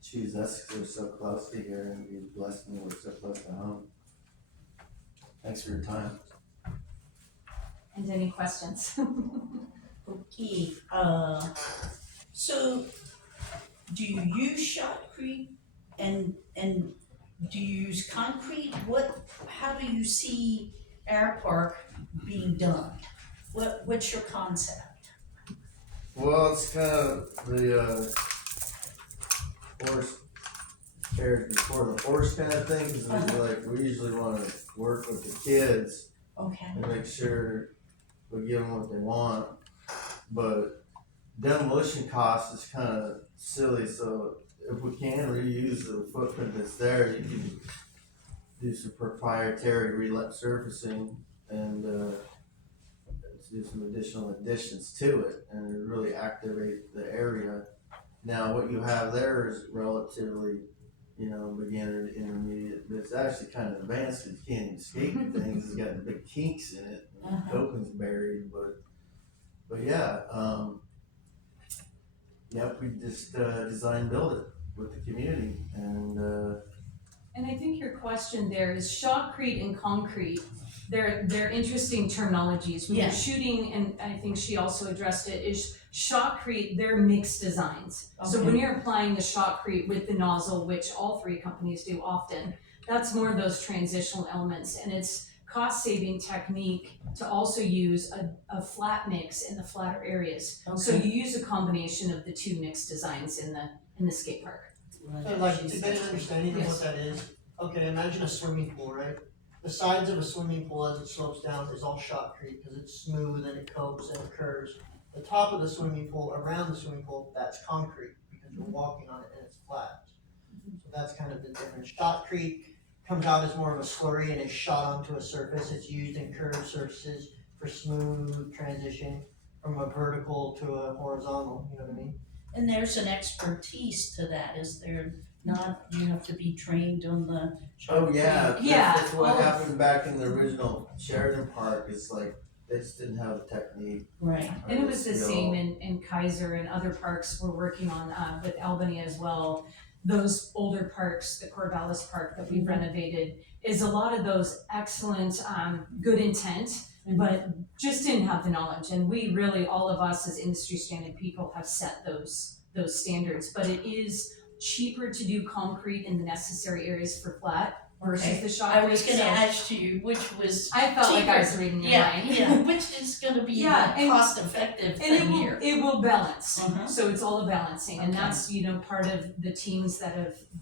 choose us because we're so close to here, and we blessed me we're so close to home. Thanks for your time. And any questions? Okay, so do you use shotcrete and do you use concrete? How do you see our park being done? What's your concept? Well, it's kind of the horse carriage before the horse kind of thing, because we usually want to work with the kids Okay. and make sure we give them what they want. But demolition cost is kind of silly, so if we can reuse the footprint that's there, you can do some proprietary resurfacing and do some additional additions to it and really activate the area. Now, what you have there is relatively, beginner to intermediate, but it's actually kind of advanced because you can't even skate with things. It's got big kinks in it, and coping's buried, but yeah, Yep, we just, design build it with the community and, And I think your question there is shotcrete and concrete, they're interesting terminologies. When Yeah. you're shooting, and I think she also addressed it, is shotcrete, they're mixed designs. So when Okay. you're applying the shotcrete with the nozzle, which all three companies do often, that's more of those transitional elements, and it's cost-saving technique to also use a flat mix in the flatter areas. So Okay. you use a combination of the two mixed designs in the skate park. So like, to get an understanding of Yes. what that is, okay, imagine a swimming pool, right? The sides of a swimming pool as it slopes down is all shotcrete, cause it's smooth and it copes and it curves. The top of the swimming pool, around the swimming pool, that's concrete, because you're walking on it and it's flat. So that's kind of the difference. Shotcrete comes out as more of a slurry and is shot onto a surface. It's used in curved surfaces for smooth transition from a vertical to a horizontal, you know what I mean? And there's an expertise to that, is there not? You have to be trained on the. oh yeah, Yeah, that's what all of- happened back in the original Sheridan Park, is like, they just didn't have the technique. Right. And it was the skill. same in Kaiser and other parks we're working on, with Albany as well. Those older parks, the Corvallis Park that we've renovated, is a lot of those excellent, good intent, but just didn't have the knowledge. And we really, all of us as industry standard people have set those standards, but it is cheaper to do concrete in the necessary areas for flat versus Okay. the shotcrete. I was gonna So ask you which was I felt like I was cheaper. reading your Yeah, mind. yeah, which is gonna be Yeah, the and- cost effective And it thing will, here. it will balance, Uh-huh. so it's all a balancing, and Okay. that's, you know, part of the teams that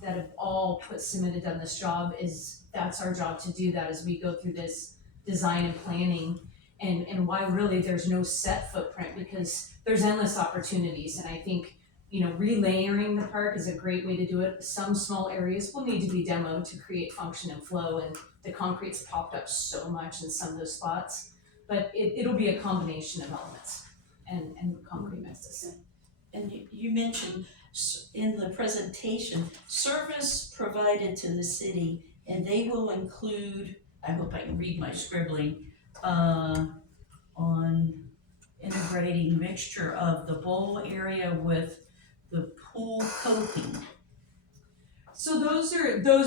have all submitted on this job, is that's our job to do that as we go through this design and planning, and why really there's no set footprint, because there's endless opportunities, and I think, you know, relayering the park is a great way to do it. Some small areas will need to be demoed to create function and flow, and the concrete's popped up so much in some of those spots, but it'll be a combination of elements and concrete mixes. And you mentioned in the presentation, service provided to the city, and they will include, I hope I can read my scribbling, on integrating mixture of the bowl area with the pool coping. So those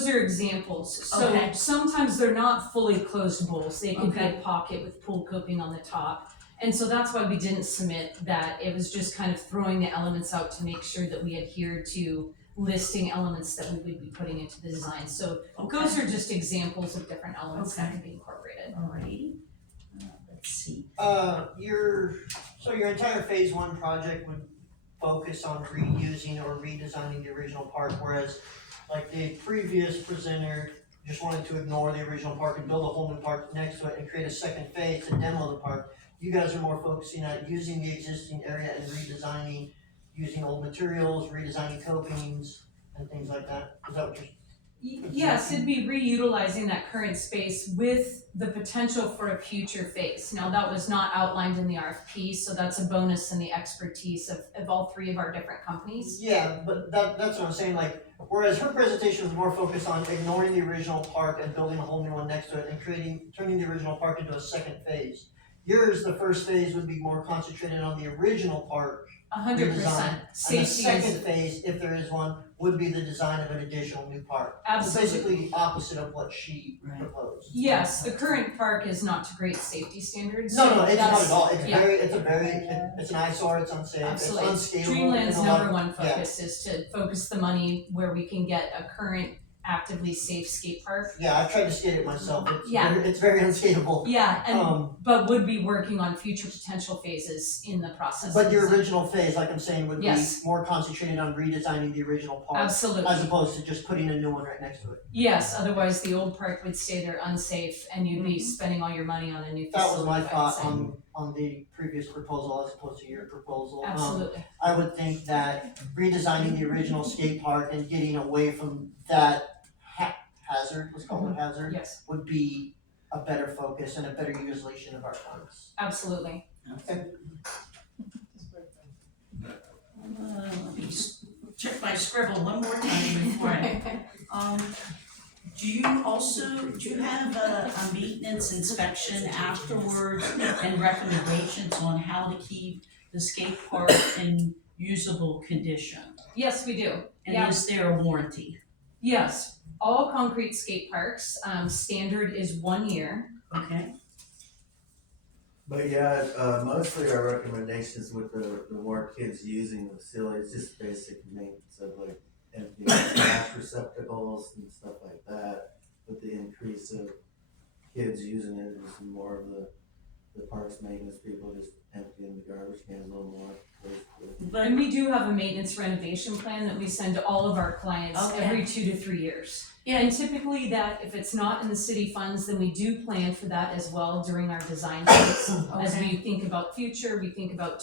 are examples. So Okay. sometimes they're not fully closed bowls. They could be Okay. a pocket with pool coping on the top. And so that's why we didn't submit that. It was just kind of throwing the elements out to make sure that we adhered to listing elements that we would be putting into the design. So those are just examples of different elements that Okay. can be incorporated. Alrighty, let's see. So your entire phase one project would focus on reusing or redesigning the original park, whereas like the previous presenter just wanted to ignore the original park and build a whole new park next to it and create a second phase to demo the park. You guys are more focusing on using the existing area and redesigning, using old materials, redesigning copings and things like that. Is that what you're? Yes, it'd be reutilizing that current space with the potential for a future phase. Now, that was not outlined in the RFP, so that's a bonus in the expertise of all three of our different companies. Yeah, but that's what I'm saying, like, whereas her presentation was more focused on ignoring the original park and building a whole new one next to it and turning the original park into a second phase. Yours, the first phase would be more concentrated on the original park. 100%. Redesign. And the Safety second is phase, if there is one, would be the design of an additional new park. So absolutely. basically the opposite of what she Right. proposed. Yes, the current park is not to great safety standards. No, so no, it's not that's- at all, it's yeah. it's an eyesore, it's unsafe, Absolutely. it's unscalable. Dreamland's in a lot number of- one focus is to focus the money where we can get a current actively safe skate park. Yeah, I've tried to skate it myself, Yeah. it's very unskateable. Yeah, and Um, would be working on future potential phases in the process. But of your design. original phase, like I'm saying, would be Yes. more concentrated on redesigning the original park. Absolutely. As opposed to just putting a new one right next to it. Yes, otherwise the old park would stay there unsafe and you'd be spending all your money on a new Mm-hmm. That was facility. my by thought design. on the previous proposal as opposed to your proposal. Absolutely. I would think that redesigning the original skate park and getting away from that hazard, let's call it hazard, Yes, would be a better focus and a better utilization of our funds. absolutely. Let me check my scribble one more time before I, do you have a maintenance inspection afterwards and recommendations on how to keep the skate park in usable condition? Yes, we do. And Yeah. is there a warranty? Yes, all concrete skate parks, standard is 1 year. Okay, But yeah, mostly our recommendations with the more kids using the facility is just basic maintenance of like emptying trash receptacles and stuff like that. With the increase of kids using it, is more of the parks maintenance people just emptying the garbage cans a little more. Basically. And we do have a maintenance renovation plan that we send to all of our clients Okay. every 2 to 3 years. Yeah. And typically that, if it's not in the city funds, then we do plan for that as well during our design phase. As Okay. we think about future, we think about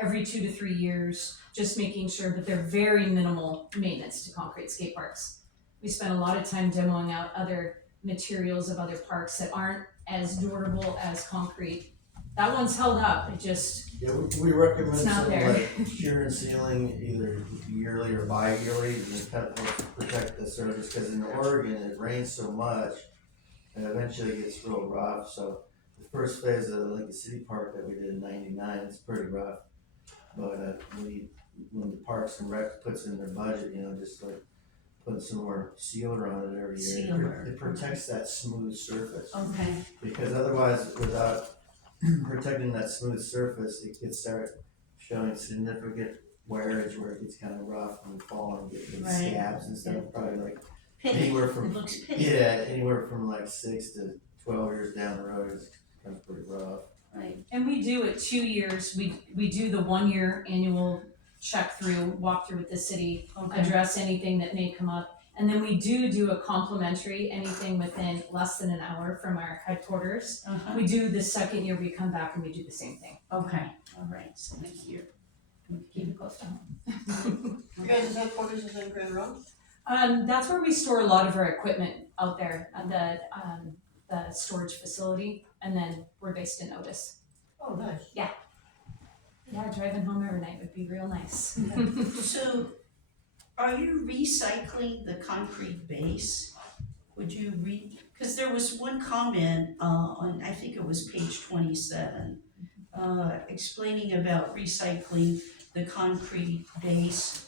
every 2 to 3 years, just making sure that they're very minimal maintenance to concrete skate parks. We spend a lot of time demoing out other materials of other parks that aren't as durable as concrete. That one's held up, it just, Yeah, we recommend It's not something there. like shear and sealing either yearly or bi-yearly to kind of help protect the surface, because in Oregon it rains so much and eventually it gets real rough. So the first phase of the Lincoln City Park that we did in '99 is pretty rough, but when the Parks and Rec puts in their budget, just like put some more sealer on it every year. Sealer. It protects that smooth surface, okay, because otherwise without protecting that smooth surface, it could start showing significant wearage where it gets kind of rough and fall and get Right. scabs and stuff. Probably like pity, anywhere it from looks pity, anywhere from like 6 to 12 years down the road is kind of pretty rough. right, and we do it 2 years, we do the 1 year annual check through, walk through with the city, okay, address anything that may come up. And then we do a complimentary, anything within less than an hour from our headquarters. uh-huh, We do the second year, we come back and we do the same thing. okay, all right, so next year. Keep it close to home. You guys' headquarters is in Grand Road? That's where we store a lot of our equipment out there at the storage facility, and then we're based in Otis. Oh, nice. Yeah, driving home every night would be real nice. So, are you recycling the concrete base? Would you because there was one comment, on, I think it was page 27, explaining about recycling the concrete base.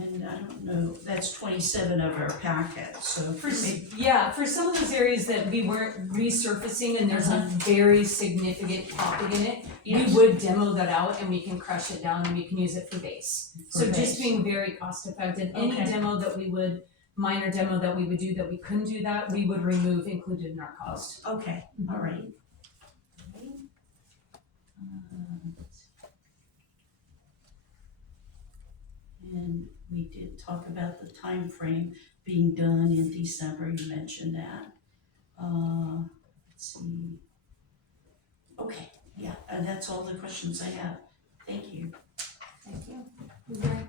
And I don't know, that's 27 of our packet, so For some of those areas that we weren't resurfacing and there's a very significant topic in it, yes, we would demo that out and we can crush it down and we can use it for base. For So base. just being very cost effective, any Okay. minor demo that we would do that we couldn't do that, we would remove included in our cost. okay, all right. And we did talk about the time frame being done in December, you mentioned that. Let's see. Okay, yeah, that's all the questions I have, thank you. Thank you. Is there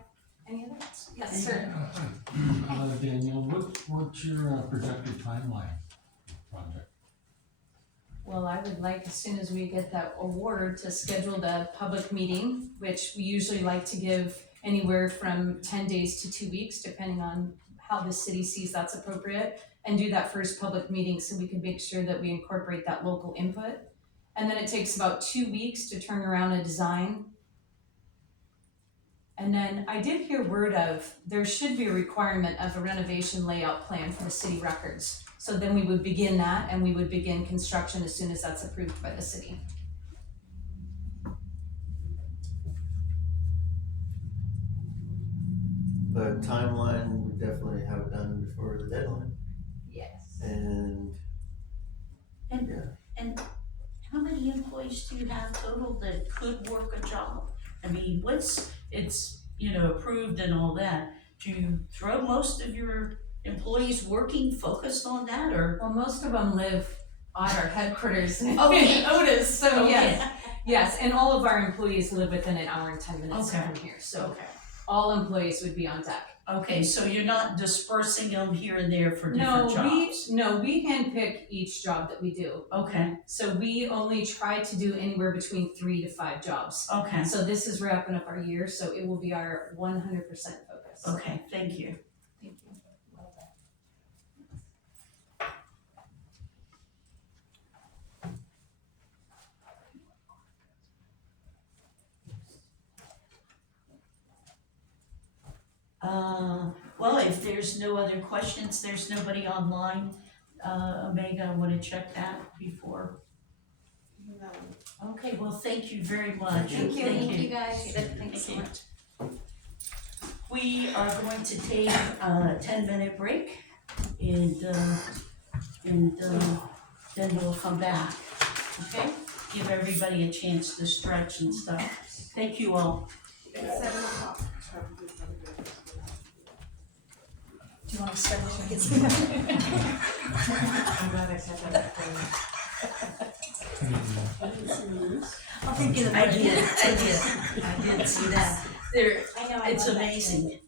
any other? Yes, sir. Danielle, what's your projected timeline project? Well, I would like, as soon as we get that award, to schedule the public meeting, which we usually like to give anywhere from 10 days to 2 weeks, depending on how the city sees that's appropriate, and do that first public meeting so we can make sure that we incorporate that local input. And then it takes about 2 weeks to turn around a design. And then I did hear word of, there should be a requirement of a renovation layout plan for the city records. So then we would begin that and we would begin construction as soon as that's approved by the city. But timeline, we definitely have it done before the deadline. Yes. And And, yeah, and how many employees do you have total that could work a job? I mean, once it's, approved and all that, do you throw most of your employees working focused on that, or? Well, most of them live at our headquarters in Okay. Otis, so Okay. yes, and all of our employees live within an hour and 10 minutes Okay. from here, so Okay, all employees would be on deck. okay, so you're not dispersing them here and there for different jobs? We handpick each job that we do. Okay, So we only try to do anywhere between 3 to 5 jobs. okay, So this is wrapping up our year, so it will be our 100% focus. okay, thank you. Thank you. Well, if there's no other questions, there's nobody online. Omega, I wanna check that before. No. Okay, well, thank you very much. Thank you guys. Thanks so Thank much. We are going to take a 10-minute break and then we'll come back, okay? Give everybody a chance to stretch and stuff. Thank you all. It's 7 o'clock. Do you want to start? I'm glad I said that. I'll take it. I did see that. There, I know. it's amazing.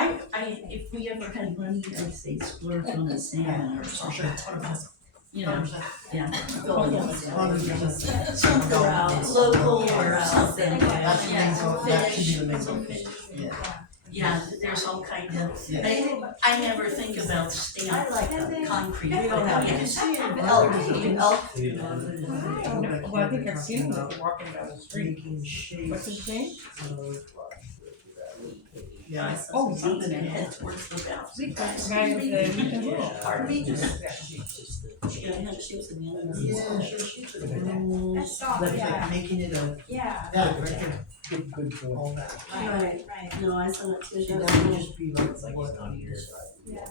If we ever had money, I'd say splurge on a salmon or something. You know, yeah. Local or something. That should be the main Fish. Yeah. Yeah, there's all kind of, Yeah. I never think about stamped concrete. You don't have, you can see it in elk, Well, I think I've seen them walking down the street. Making shapes. What's his name? Yeah. Oh, Something that head towards the mouth. The guy with the Pardon me? Yeah, That's all, like yeah. making it a, Yeah. yeah, right there, good all that. Right, right. No, I saw it too. So that would just be like what on here. Yeah.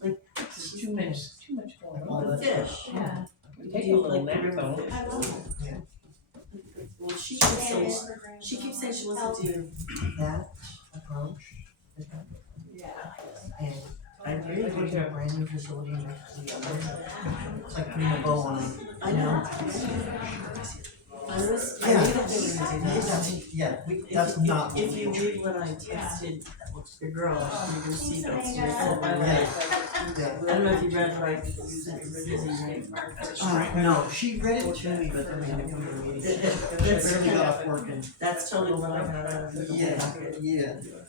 There's too much going All on. that Fish. stuff. Yeah. Take a little nap though. I love it. Well, she keeps saying she wants to do. That approach, Yeah. and I really put a brand new facility next to the other. It's like putting a bow on it, I you know? know. That's not. what If we you want. read what I texted the girl, you're gonna see those. Yeah. I don't know if you read what I sent Lizzie, No, she read it to me, but then we had to come to the meeting. She barely got off work and. That's totally what I got out of it. Yeah.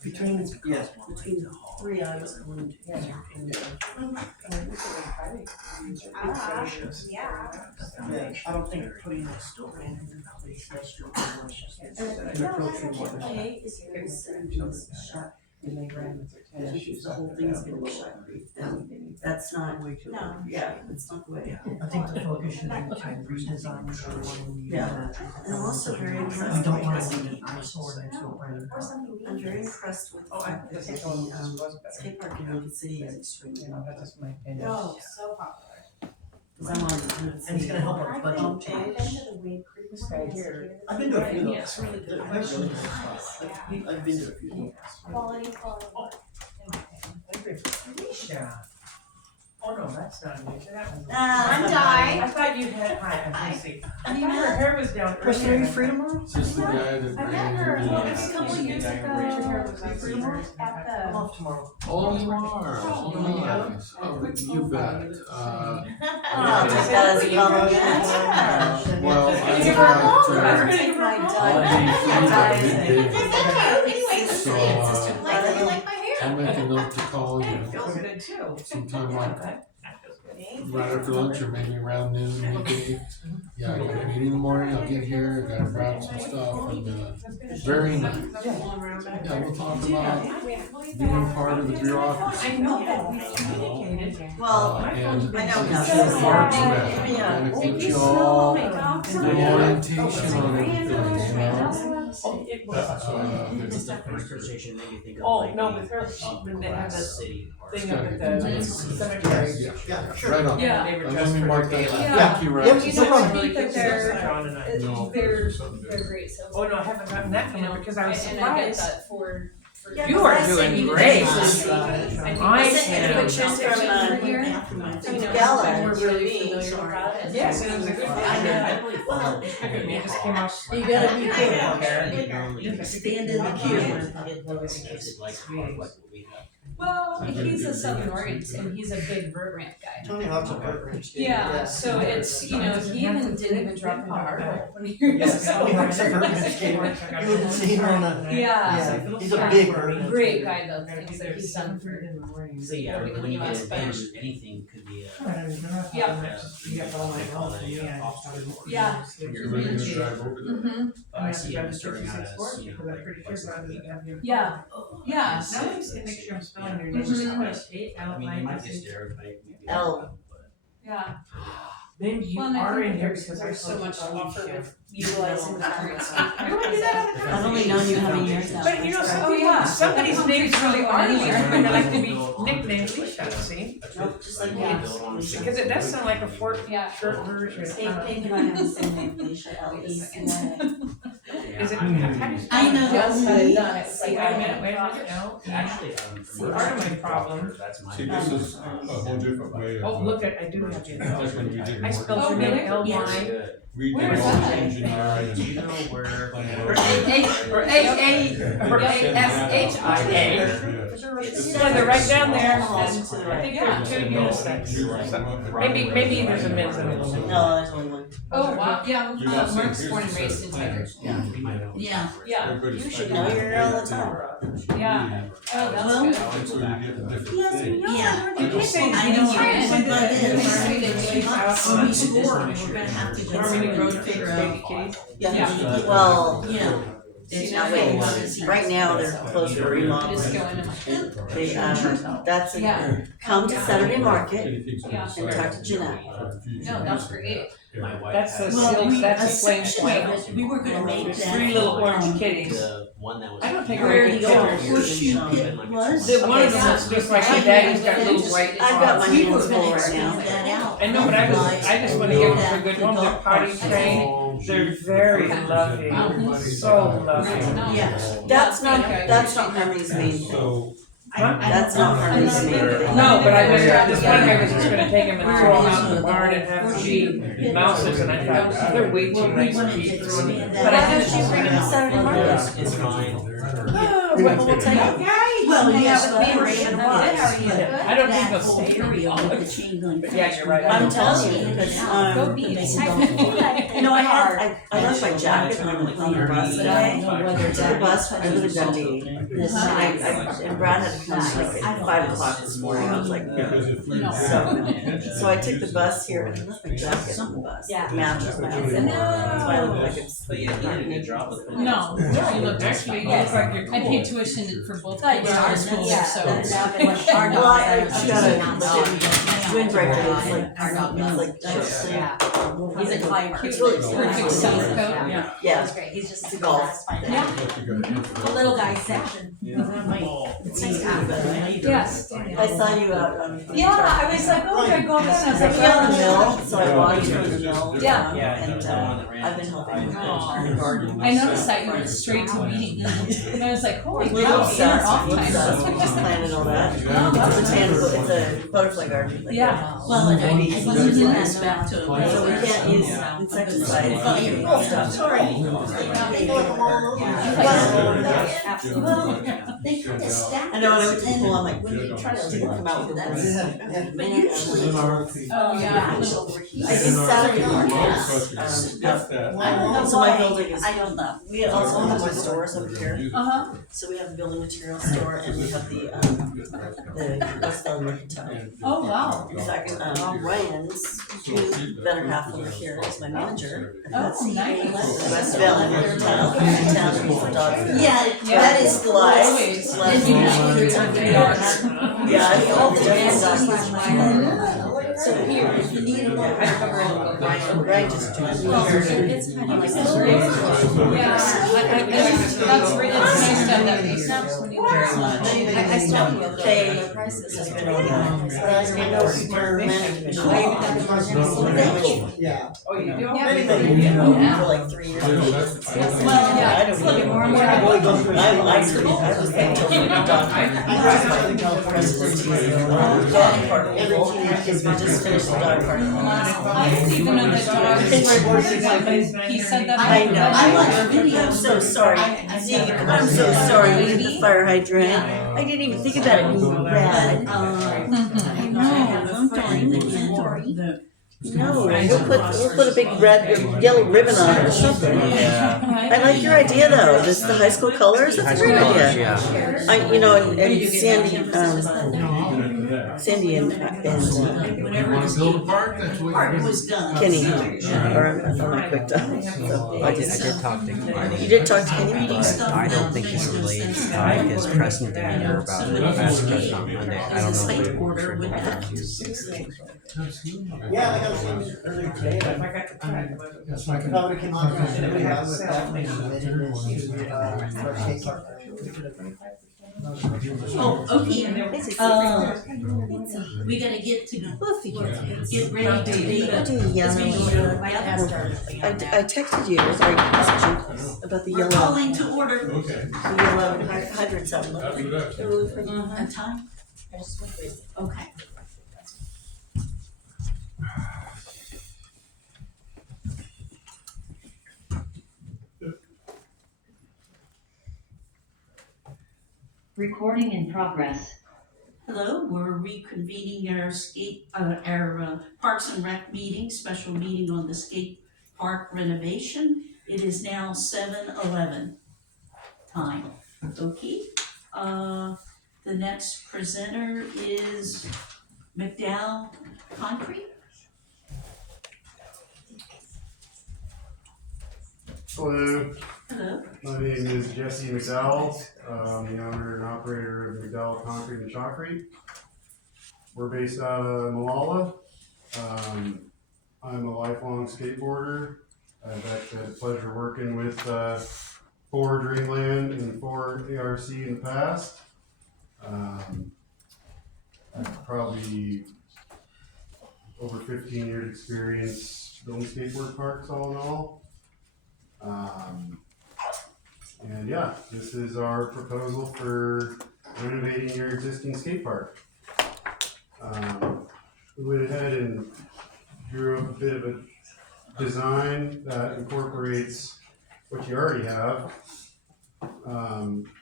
Between, yeah. Between the three, I was going to. Yeah. Yeah, I don't think putting a store in place that's still delicious. The approach we want. Okay, is here to send you this shot. The whole thing's gonna be shotcrete down. That's not, No. yeah, it's not the way. I think the focus should be to redesign the one we. Yeah. And I'm also very We impressed. don't want to see an eyesore next to a brand. I'm very impressed with the fact that the skatepark in Lincoln City is extremely You know, that's just my opinion. Oh, so popular. Cause I'm on the And it's gonna help our budget change. This guy here. I've been to a few of those. Yes, really good. They're really nice. I've been to a few. Quality. Alicia. Oh no, that's not Alicia, that was. I'm Di. I thought you had, hi, I'm Lucy. I thought her hair was down Preston, are earlier. you free tomorrow? Is this the guy that I met her ran a into couple the? years ago. Her hair was down Free tomorrow? earlier. At I'm off tomorrow. Oh, you are, oh, nice, oh, you bet, I'll take that as a compliment. well, I Give got, her a phone. I was uh, gonna give her a phone. I'll be free by midday. Anyway, So, you like my hair? I'll make a note to call you Feels good too. sometime like right after lunch or maybe around noon, midday. Yeah, I got a meeting in the morning, I'll get here, I gotta grab some stuff and, very nice. Yeah, we'll talk about being part of the bureaucracy. I know that we communicated. Well, And I know now. the parks rep, Yeah. and get you all the orientation on everything, you know? Oh, it was. It's the first conversation that you think of. Oh, like, no, with her, when they had this city parks. thing up at the cemetery. Yeah, sure. Right on. Yeah. They were Let just me for mark their that gala. down. Thank you, Rex. Yep, You no know, problem. I think that they're, John and I. No. they're great so Oh, no, I haven't gotten that from you know, her because I was and I get surprised. that for Yeah, You but are I sent doing you great. pictures. I sent you am. pictures from here. the You know, gala. we're really Me, familiar with sorry. that. Yes, it was a good I thing. know. Well, It just came out. you gotta be quick. quick. You stand in the queue. It's like, like what we have. Well, he's a Southern Oregon and he's a big vert ramp guy. Tony Hawk's a vert ramp skater. Yeah, so it's, he even didn't even drop into our role when he was. Yes, Tony Hawk's a vert ramp skater. You wouldn't see him on a. Yeah. He's a big vert ramp Great skater. guy though, things that he's done for. So yeah, Everything when you get US advanced, anything could be a. Yeah. Yeah. You're ready to drive over there. Mm-hmm. I see him starting out as, like, Yeah, yeah. Now let me see, make sure I'm spelling your name. Mhm. I mean, you might get stereotyped. maybe. L. Yeah. Then you Well, and are I in think here there's, because I there's so told you much to about offer Alicia. with utilizing the currency. I've only known you how many years now? But you know, some Oh, people, yeah. somebody's names really are Alicia, and they like to be nicknamed Alicia, see? Nope, just like Yeah. me. Because it does sound like a Yeah. short version. Faith and I have the same name, Alicia, L-E-C-I-A. Is it, how do you spell I know it? Just had it done, it's Wait like, a minute, L. Actually, for Part of my problem. That's my. See, this is a whole different way of. Oh, look at, I do have the Like when we did. I spelled Oh, your really? name L-Y. Good. We Where did is all the that? engineering. Do you know where? Or A-S-H-I-A. Yeah, they're right down there, and I think there's two unisex. Maybe there's a men's and a women's. No, there's only one. oh, wow, yeah, You're not saying Mark's here's born and the raised in Tigard. Yeah. Yeah. Yeah. Everybody's You should fighting know over your girl all the it. time. Yeah. Oh, that's Well, good. That's where you get the different Yes, things. Yeah. You can't say I know, Yeah. but that is, Yeah. when we score, we're gonna have to go Harmony through Road and figure Baby out. Kitties. Yeah, well, Yeah. it's not waiting. Right now, they're closed for I remodel. just go into my. They, that's Yeah. a, come to Saturday Market Anything's gonna Yeah. be and talk to Jeanette. No, that's great. My wife That's has the Well, silks, we that's a plain essentially, white. we were gonna make There's that. 3 little orange kitties. the one that was. I don't think Where I the can old pictures. horseshoe pit was. The one of them looks just like your daddy's got little white I've got my spots. We were hands full gonna right expand now. that out. I know, but I just wanna give them a good home, they're potty trained, they're very loving, so loving. Yeah. That's not Harmony's main thing. So. That's not Harmony's main thing. No, but I was, this one guy was just gonna take him and throw him out in the barn and have him feed mouses, and I thought, oh, they're way too Well, we nice to wanted be to throwing. expand But that I Why didn't don't you bring it to Saturday Market? It's fine. We'll take it. Well, yes, with me, Ray, and I don't think they'll that whole stay. area with the chain link. But yeah, you're right. I'm telling you, because, Go bees. you know, I left my jacket on the bus today. The bus, I live in Dundee. And Brad had to come like at 5 o'clock this morning, I was like, Because if we. so I took the bus here and I left my jacket on the bus. Yeah. It matches my outfit. That's why I look like it's. But yeah, he did a good job with it. No, you look actually, you look like you're. I paid tuition for both kids out of school, so. Well, I've got a windbreaker, it's like, Yeah. he's a climber. Cute. It's really Perfect cute. summer coat. Yeah. That's great, he's just It's a the golf. last find Yeah. out. The little guy section. It's easy, but Yes. I saw you out on. Yeah, I was like, oh, I go down, I was I like, was on the yeah. mill, so I walked from the mill. Yeah. Yeah, he And, was the one that ran. I've been helping with Aw. the garden. I noticed that you went straight to meeting, and I was like, holy We're cow, obsessed, you're off we're time. obsessed, we just planted all that. Oh, that's It's a butterfly garden. Like Yeah. Well, and I wanted to ask back to. So we can't use insecticides. Oh, stuff. sorry. Absolutely. Well, they kind of stack. I know, and I went to the pool, I'm like, When you try to didn't come out with that's, that. but usually. Oh, yeah. It's over here. I did Saturday morning. I don't know So my why. building is, I don't know. we also have my stores over here. Uh-huh. So we have the building material store and we have the West Valley Mercantile. Oh, wow. In fact, Ryan's better half over here is my manager. Oh, nice. West Valley Mercantile, town is the dog food. Yeah, That is live. Always. Live. And you have your time to dogs. Yeah, all the dogs. so here, if you need a little. Ryan just joined me. It's kind of like a yeah, that's great, it's nice to have that resource when you. Very much. I still will pay. Has been on Yeah. Oh, you do? Yeah. for like 3 years. Well, yeah, I don't it's looking more and more. I was thinking we just finished the dog park. I didn't even know that dogs were, he said that. I know. I watched videos So so sorry. See, I'm so sorry with the fire hydrant. I didn't even think about it being red. I'm sorry. No, we'll put a big red or yellow ribbon on it or something. Yeah. I like your idea though, this the high school colors, that's a great idea. Yeah. And Sandy and Whenever wanna the build a skate park, that's what park you do. was done. Kenny, or on my quick time. I did talk to Kenny. You did talk to Kenny? But I don't think he's related because Preston didn't hear about it. Asked Preston on Monday. I don't know if Order Yeah, like I was saying earlier today, Yes, I can. probably can contact we have with that thing submitted this to, our skate park. Oh, okay, we gotta get ready to leave. I texted you, sorry, messaged you about the We're yellow, calling to order. Okay. the yellow hydrants on That's what I- A time? Okay. Recording in progress. Hello, we're reconvening our Parks and Rec meeting, special meeting on the skate park renovation. It is now 7:11 time. Okay, the next presenter is McDowell Concrete. Hello, Hello. my name is Jesse McDowell. I'm the owner and operator of McDowell Concrete and Shotcrete. We're based out of Malala. I'm a lifelong skateboarder. I've actually had the pleasure working with for Dreamland and for ARC in the past. I've probably over 15 years experience building skateboard parks all in all. And yeah, this is our proposal for renovating your existing skate park. We went ahead and drew up a bit of a design that incorporates what you already have,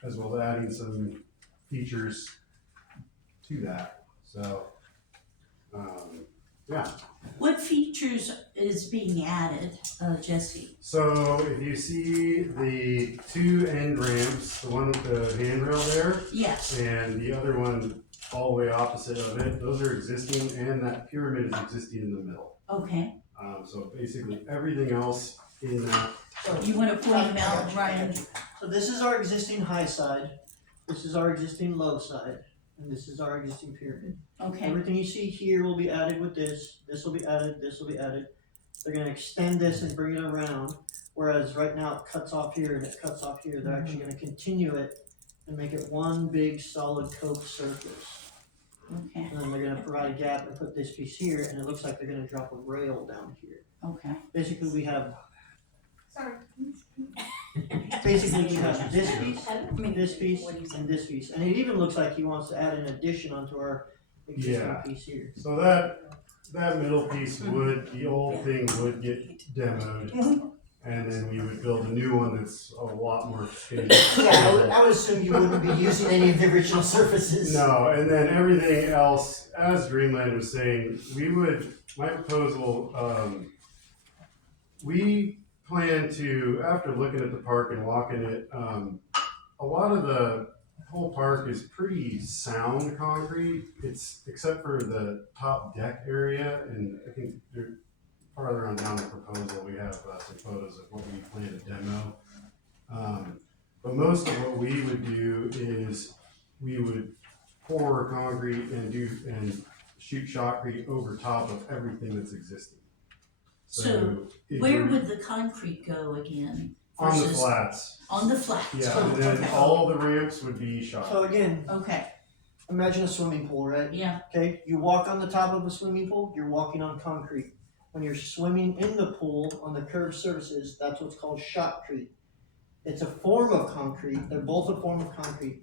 as well as adding some features to that. So, yeah. What features is being added, Jesse? So if you see the two end ramps, the one with the handrail there, Yes. and the other one all the way opposite of it, those are existing, and that pyramid is existing in the middle. Okay. So basically everything else in that. You wanna point them out, Ryan? So this is our existing high side, this is our existing low side, and this is our existing pyramid. Okay. Everything you see here will be added with this will be added, this will be added. They're gonna extend this and bring it around, whereas right now it cuts off here and it cuts off here. They're actually gonna continue it and make it one big solid cope surface. Okay. And then they're gonna provide a gap and put this piece here, and it looks like they're gonna drop a rail down here. Okay. Basically, we have Sorry. this piece, and this piece. And it even looks like he wants to add an addition onto our existing piece here. So that middle piece would, the old thing would get demoed, and then we would build a new one that's a lot more skinny. Yeah, I would assume you wouldn't be using any of the original surfaces. No, and then everything else, as Dreamland was saying, my proposal, we plan to, after looking at the park and walking it, a lot of the whole park is pretty sound concrete. It's, except for the top deck area, and I think farther on down the proposal, we have some photos of what we plan to demo. But most of what we would do is we would pour concrete and shoot shotcrete over top of everything that's existing. So where would the concrete go again? On the flats. On the flats. Yeah, and then all the ramps would be shot. So again, Okay, imagine a swimming pool, right? yeah, Okay, you walk on the top of a swimming pool, you're walking on concrete. When you're swimming in the pool on the curved surfaces, that's what's called shotcrete. It's a form of concrete, they're both a form of concrete.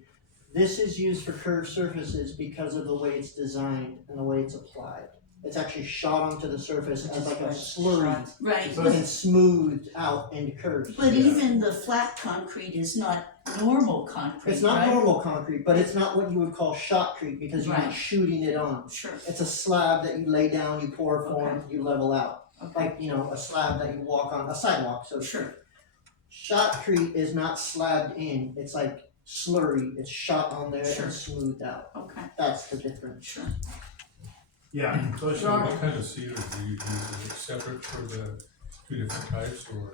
This is used for curved surfaces because of the way it's designed and the way it's applied. It's actually shot onto the surface as like a slurry, Right, and then smoothed out into curves. but even the flat concrete is not normal concrete, It's not right? normal concrete, but it's not what you would call shotcrete because you're Right. not shooting it on. Sure, It's a slab that you lay down, you pour form, you level out. okay, Like, a slab that you walk on, a sidewalk, so. sure, Shotcrete is not slabbed in, it's like slurry, it's shot on there Sure. and smoothed out. okay, That's the difference. sure. Yeah, so So shock, what kind of cedar do you use? Is it separate for the two different types, or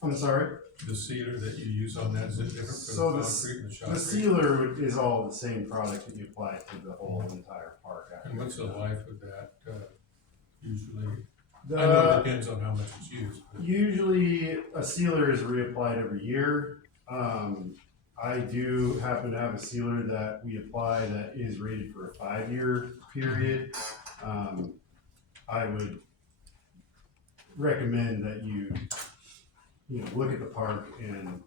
I'm sorry, the cedar that you use on that, is it different for So the the concrete and the the shotcrete? sealer is all the same product that you apply to the whole entire park. And what's the life of that, usually? I know it depends on how much it's used, but Usually a sealer is reapplied every year. I do happen to have a sealer that we apply that is rated for a 5-year period. I would recommend that you look at the park and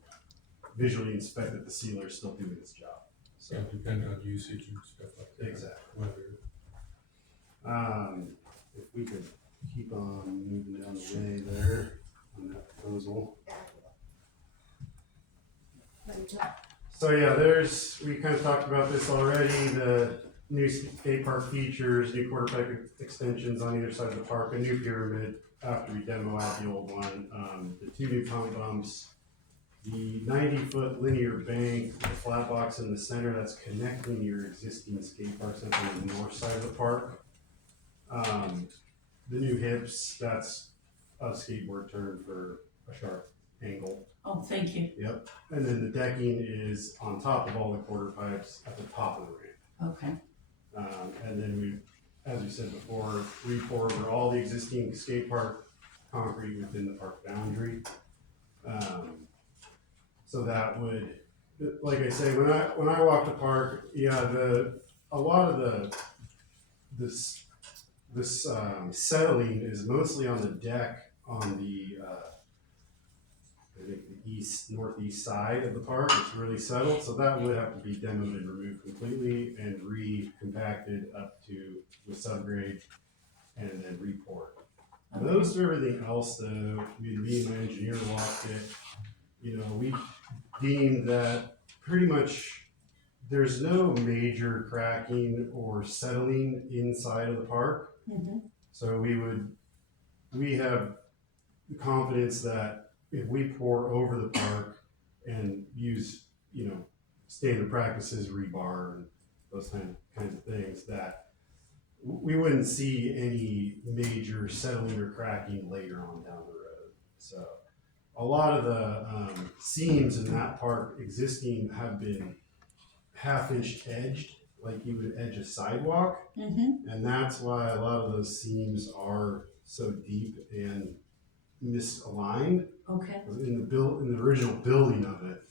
visually inspect that the sealer is still doing its job. so depending on usage and stuff like that. Exactly. Whether, If we could keep on moving down the way there on that proposal. So yeah, we kind of talked about this already, the new skate park features, new quarter pipe extensions on either side of the park, a new pyramid after we demo out the old one, the 2 new pump bumps, the 90-foot linear bank, the flat box in the center that's connecting your existing skate park center on the north side of the park. The new hips, that's a skateboard turn for a sharp angle. Oh, thank you, Yep. And then the decking is on top of all the quarter pipes at the top of the ramp. okay, And then we, as we said before, re-pour over all the existing skate park concrete within the park boundary. So that would, like I say, when I walk the park, a lot of this settling is mostly on the deck on the I think the northeast side of the park. It's really settled, so that would have to be demoed and removed completely and re-compacted up to with subgrade and then re-poured. Most of everything else though, me and my engineer walked it, we deemed that pretty much there's no major cracking or settling inside of the park. mhm, So we have the confidence that if we pour over the park and use, standard practices, rebar and those kinds of things, that we wouldn't see any major settling or cracking later on down the road. So a lot of the seams in that park existing have been 1/2-inch edged, like you would edge a sidewalk. mhm, And that's why a lot of those seams are so deep and misaligned. okay, In the original building of it,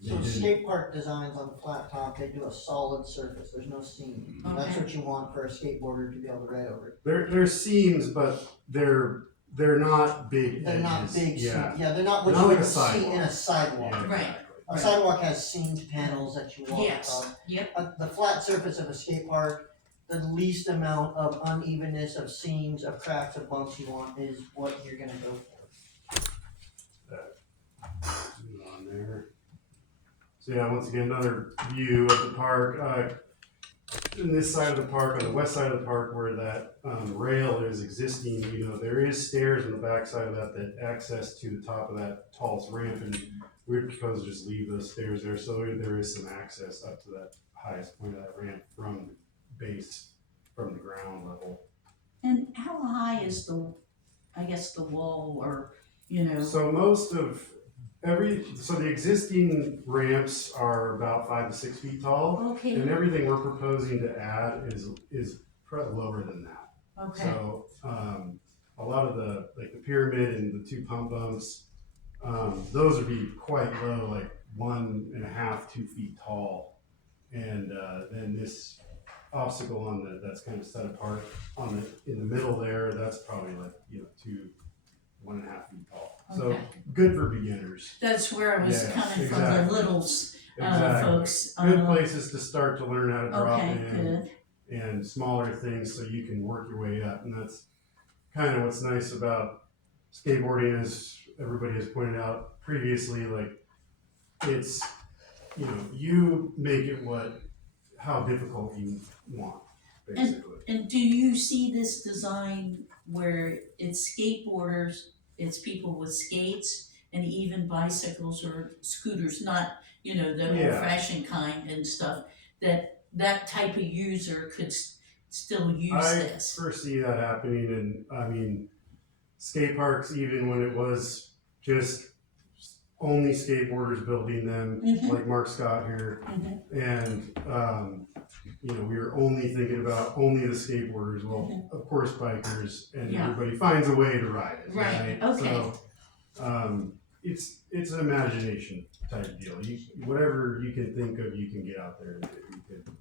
they So didn't. skate park designs on the flat top, they do a solid surface, there's no seam. That's Okay. what you want for a skateboarder to be able to ride over it. There's seams, but they're not big They're not edges. big, Yeah. they're not what Not you like would a see in a sidewalk. sidewalk. Yeah, Right. exactly. A sidewalk has seamed panels that you walk yes, across. yep, The flat surface of a skate park, the least amount of unevenness, of seams, of cracks, of bumps you want is what you're gonna go for. Zoom on there. So yeah, once again, another view of the park. In this side of the park, on the west side of the park, where that rail is existing, there is stairs on the back side of that access to the top of that tallest ramp, and we propose to just leave those stairs there, so there is some access up to that highest point of that ramp from the ground level. and how high is the wall, or, So the existing ramps are about 5 to 6 feet tall. okay, And everything we're proposing to add is lower than that. okay, So, a lot of the pyramid and the 2 pump bumps, those would be quite low, like 1.5, 2 feet tall. And, then this obstacle that's kind of set apart in the middle there, that's probably like, 1.5 feet tall. So okay. good for beginners. That's where I was Yeah, coming exactly. from, the littles, Exactly. folks. Good places to start to learn how to drop Okay, in. good, and smaller things so you can work your way up. And that's kind of what's nice about skateboarding, as everybody has pointed out previously. Like, it's, you know, you make it how difficult you want, basically. And do you see this design where it's skateboarders, it's people with skates, and even bicycles or scooters, not, you know, the Yeah. old-fashioned kind and stuff, that type of user could still use I this? foresee that happening, and I mean, skate parks, even when it was just only skateboarders building them, Mhm. like Mark Scott here, and you know, we were only thinking about only the skateboarders. Well, of course, bikers, and Yeah. everybody finds a way to ride it. Right, okay. So, it's an imagination type deal. Whatever you can think of, you can get out there and do. You can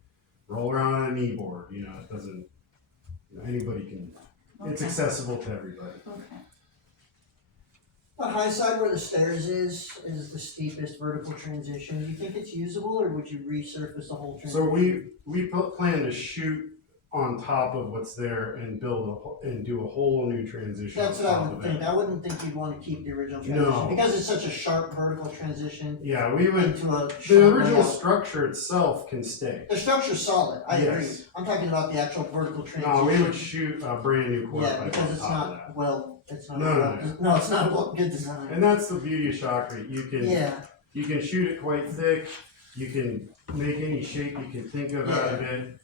roll around on a kneeboard. You know, it doesn't. You know, anybody can. It's Okay. accessible to everybody. Okay. The high side where the stairs is the steepest vertical transition. Do you think it's usable, or would you resurface the whole transition? So we plan to shoot on top of what's there and do a whole new transition. That's on what I top would of think. that. I wouldn't think you'd want to keep the original transition No. because it's such a sharp vertical transition Yeah, we would. into a The short original layout. structure itself can stay. The structure's solid. I agree. Yes. I'm talking about the actual vertical transition. No, we would shoot a brand new quarter Yeah, pipe because on it's top of not that. well. It's not. No, well, no, it's not a good design. And that's the beauty of shotcrete. Yeah. You can shoot it quite thick. You can make any shape you can think of out of it.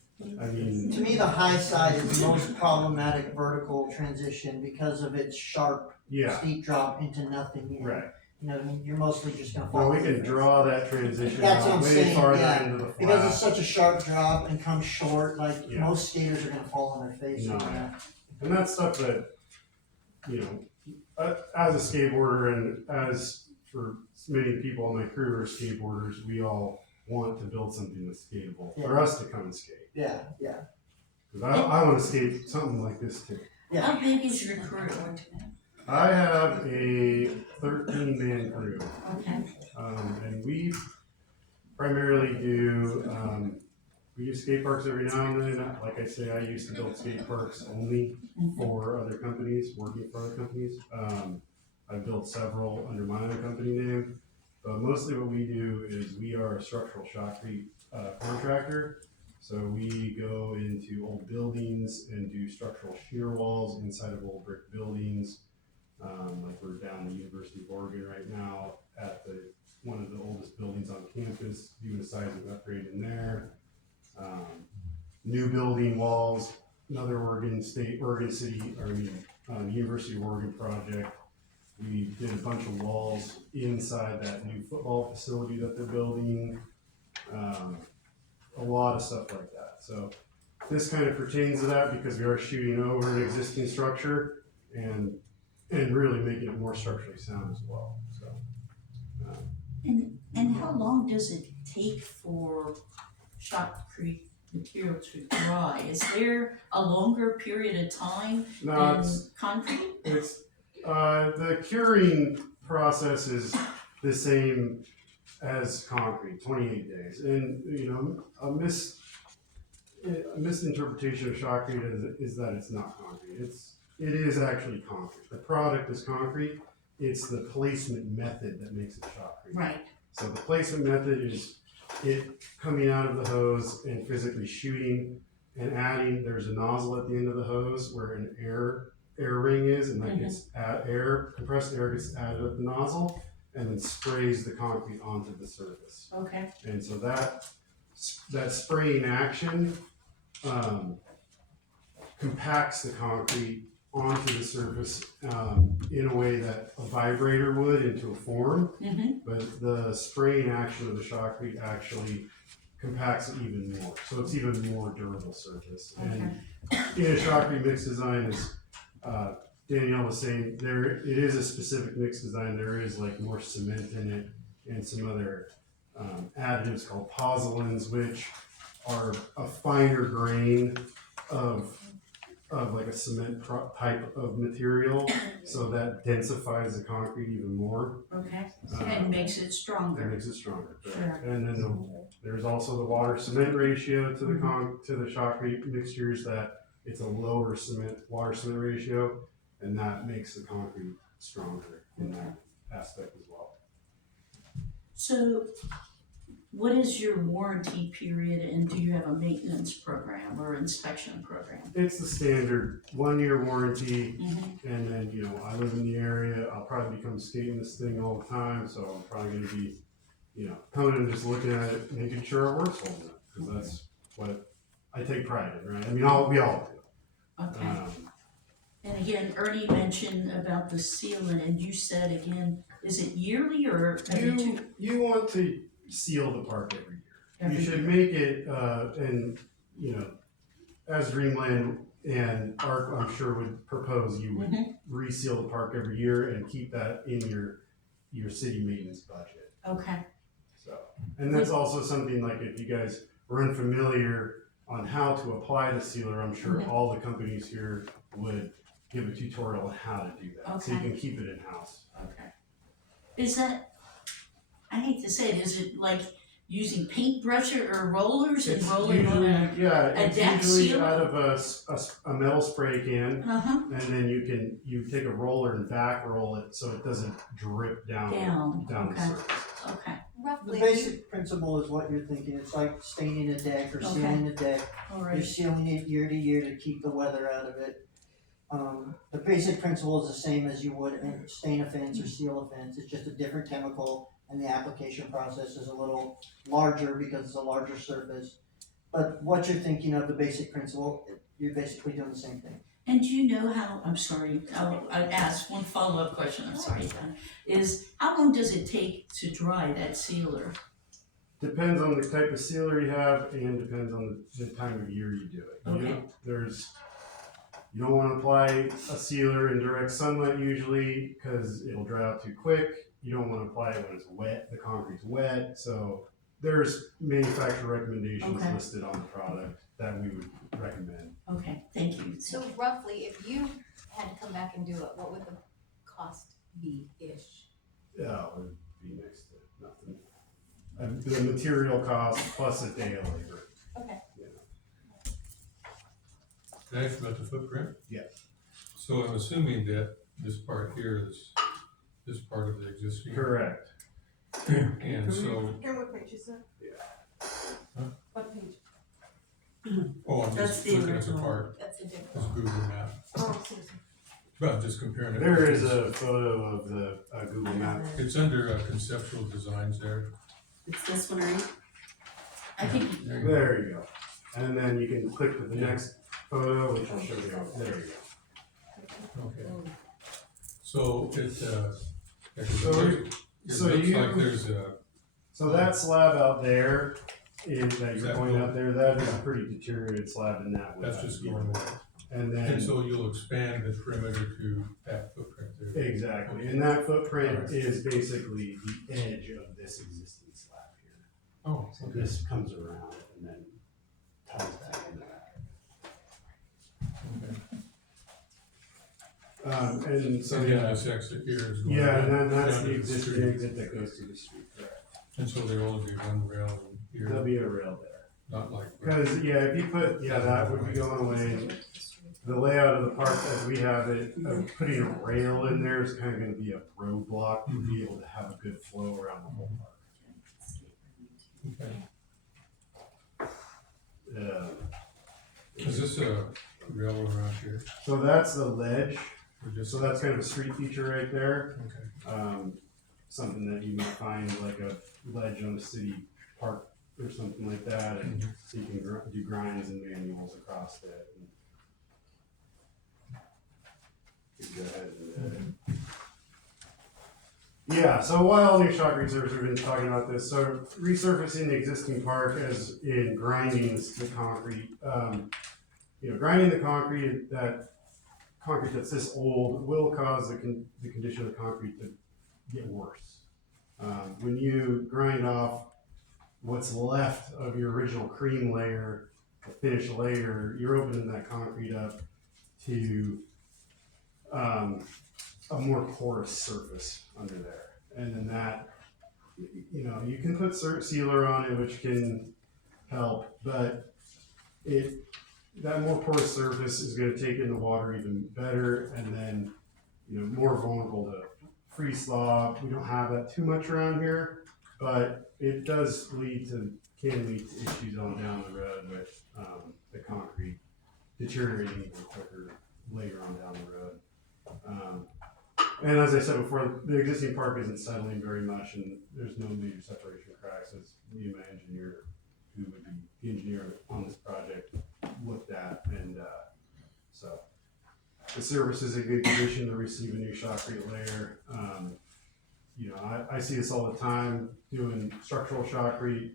I mean, To me, the high side is the most problematic vertical transition because of its sharp, yeah, steep drop into nothing. right. You know, you're mostly just gonna fall. Well, we can draw that transition That's what out I'm way saying, farther yeah. into the Because it's flat. such a sharp drop and comes short, like Yeah. most skaters are gonna fall on their face. No. like that. And that's stuff that, you know, as a skateboarder and as for many people on my crew are skateboarders, we all want to build something that's skateable Yeah. for us to come and skate. Yeah, yeah, Because I want to skate something like this too. yeah. How big is your crew? I have a 13-man crew, Okay. and we primarily do we do skate parks every now and then. Like I say, I used to build skate parks only for other companies, working for other companies. I've built several under my own company name, but mostly what we do is we are a structural shotcrete contractor. So we go into old buildings and do structural shear walls inside of old brick buildings. Like we're down the University of Oregon right now at one of the oldest buildings on campus, doing a seismic upgrade in there. New building walls, another University of Oregon project. We did a bunch of walls inside that new football facility that they're building. A lot of stuff like that. So this kind of pertains to that because we are shooting over an existing structure and really making it more structurally sound as well. So. And how long does it take for shotcrete material to dry? Is there a longer period of time than concrete? It's the curing process is the same as concrete, 28 days. And you know, a misinterpretation of shotcrete is that it's not concrete. It is actually concrete. The product is concrete. It's the placement method that makes it shotcrete. Right. So the placement method is it coming out of the hose and physically shooting and adding. There's a nozzle at the end of the hose where an air ring is, and that gets compressed air gets added at the nozzle and then sprays the concrete onto the surface. Okay. And so that spraying action compacts the concrete onto the surface in a way that a vibrator would into a form, but the spraying action of the shotcrete actually compacts it even more. So it's even more durable surface. And in a shotcrete mix design, as Danielle was saying, it is a specific mix design. There is like more cement in it and some other additives called pozzolans, which are a finer grain of of like a cement type of material, so that densifies the concrete even more. Okay, and makes it It stronger. makes it stronger. Sure. And then there's also the water cement ratio to the to the shotcrete mixtures, that it's a lower water cement ratio, and that makes the concrete stronger in that aspect as well. So, what is your warranty period, and do you have a maintenance program or inspection program? It's the standard 1-year warranty, Mm-hmm. and then, you know, I live in the area, I'll probably come skating this thing all the time, so I'm probably gonna be, you know, coming and just looking at it, making sure it works holding it, because that's what I take pride in, right? I mean, we all do. Okay. And again, Ernie mentioned about the sealant, and you said again, is it yearly or every two? You want to seal the park every year. Every You should year. make it, and, you know, as Dreamland and ARC, I'm sure would propose, you would reseal the park every year and keep that in your city maintenance budget. Okay. So, and that's also something like if you guys were unfamiliar on how to apply the sealer, I'm sure all the companies here would give a tutorial on how to do that, so you Okay. can keep it in-house. Okay. Is that, I hate to say it, is it like using paintbrush or rollers and It's rolling on usually, a? yeah, a it's deck usually seal? out of a metal spray can, Uh-huh, and then you take a roller and back roll it so it doesn't drip down the okay, surface. okay, The Roughly, basic principle is what you're thinking, it's like staining a deck or sealing a deck. all You're right, sealing it year to year to keep the weather out of it. The basic principle is the same as you would stain a fence or seal a fence, it's just a different chemical, and the application process is a little larger because it's a larger surface. But what you're thinking of, the basic principle, you're basically doing the same thing. and do you know how, I'm sorry, I'll ask one follow-up question, I'm sorry, Don, is how long does it take to dry that sealer? Depends on the type of sealer you have, and depends on the time of year you do it. Okay. You don't want to apply a sealer in direct sunlight usually, because it'll dry out too quick. You don't want to apply it when it's wet, the concrete's wet, so there's manufacturer recommendations Okay. listed on the product that we would recommend. Okay, thank you. So roughly, if you had to come back and do it, what would the cost be-ish? Yeah, it would be next to nothing. And the material cost plus a day of labor. Okay. Can I ask about the footprint? Yes. So I'm assuming that this part here is part of the existing. Correct. And so, what page is that? Huh? What page? oh, I'm That's just the looking at the original. part, That's a different. this Google map, Oh, seriously. but I'm just comparing it. There is a photo of the Google map. It's under conceptual designs there. It's this one, right? I think, There you go. There you go. And then you can click to the next photo, which will show you. There you go. Okay. So it, it So looks you- like there's a, So that slab out there that Is you're that pointing going- out there, that is a pretty deteriorated slab in that way. that's just going away. And And then, so you'll expand the perimeter to that footprint there. exactly, and that footprint is basically the edge of this existing slab here. Oh, So okay. this comes around and then ties back into that. Okay. And so, And then yeah, this exit here is going. yeah, and down- then that's down the to existing street. exit that goes to the street, correct? And so there will only be one rail There'll here, be a rail there. not like. Because, yeah, if you put, yeah, that would be going away. The layout of the park as we have it, putting a rail in there is kind of gonna be a roadblock to be able to have a good flow around the whole park. Okay. Is this a rail around here? So that's the ledge, Or just, so that's kind of a street feature right there. okay. Something that you might find like a ledge on a city park or something like that, and so you can do grinds and manuals across it. Go ahead and, yeah, so while new shotcrete service, we've been talking about this, so resurfacing the existing park as in grinding the concrete. Grinding the concrete, that concrete that's this old will cause the condition of the concrete to get worse. When you grind off what's left of your original cream layer, the finished layer, you're opening that concrete up to a more porous surface under there. And then that, you know, you can put sealer on it, which can help, but that more porous surface is going to take in the water even better, and then, you know, more vulnerable to freeze thaw. We don't have that too much around here, but it does can lead to issues on down the road with the concrete deteriorating even quicker later on down the road. And as I said before, the existing park isn't settling very much, and there's no major separation cracks, as me and my engineer, who would be the engineer on this project, looked at, and so the surface is in good condition to receive a new shotcrete layer. You know, I see this all the time doing structural shotcrete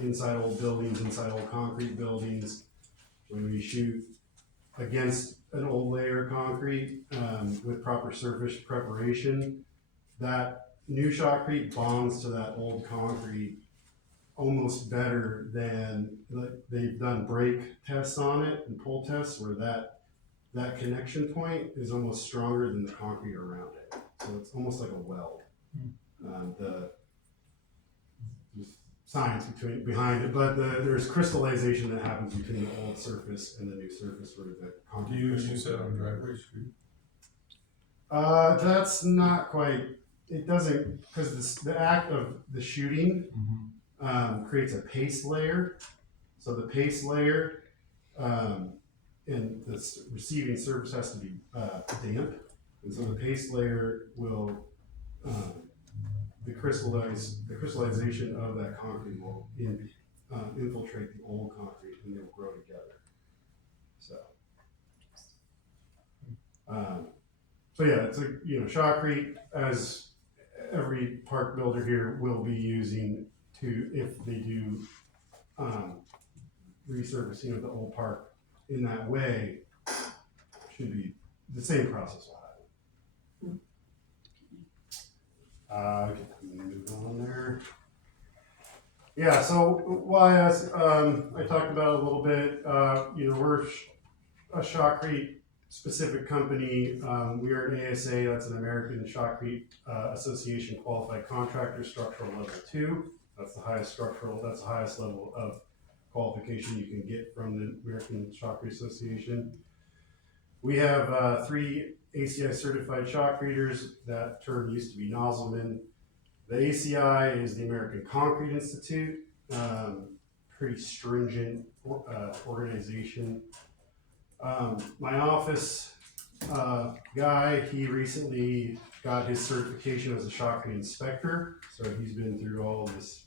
inside old buildings, inside old concrete buildings. When we shoot against an old layer of concrete with proper surface preparation, that new shotcrete bonds to that old concrete almost better than, like, they've done break tests on it and pull tests where that connection point is almost stronger than the concrete around it. So it's almost like a weld. The science behind it, but there's crystallization that happens between the old surface and the new surface where the concrete. Do you use that on driveway street? That's not quite. It doesn't, because the act of the shooting creates a paste layer. So the paste layer and the receiving surface has to be damp, and so the paste layer will the crystallization of that concrete will infiltrate the old concrete, and they'll grow together. So yeah, it's shotcrete, as every park builder here will be using if they do resurfacing of the old park in that way, should be the same process will happen. Move on there. Yeah, so YS, I talked about it a little bit. We're a shotcrete specific company. We are an ASA, that's an American Shotcrete Association qualified contractor, structural level 2. That's the highest level of qualification you can get from the American Shotcrete Association. We have 3 ACI certified shotcreters. That term used to be nozzlemen. The ACI is the American Concrete Institute. Pretty stringent organization. My office guy, he recently got his certification as a shotcrete inspector. So he's been through all this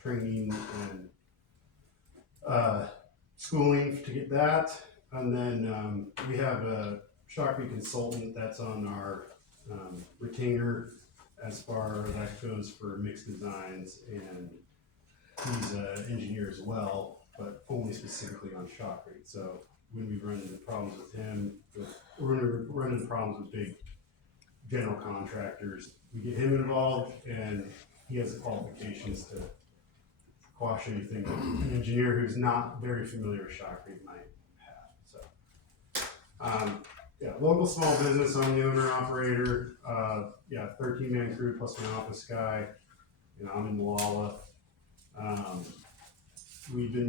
training and schooling to get that. And then we have a shotcrete consultant that's on our retainer as far as that goes for mixed designs, and he's an engineer as well, but only specifically on shotcrete. So when we run into problems with him, we're running problems with big general contractors, we get him involved, and he has the qualifications to quash anything that an engineer who's not very familiar with shotcrete might have. So local small business, I'm the owner operator. 13-man crew plus my office guy. I'm in Malala. We've been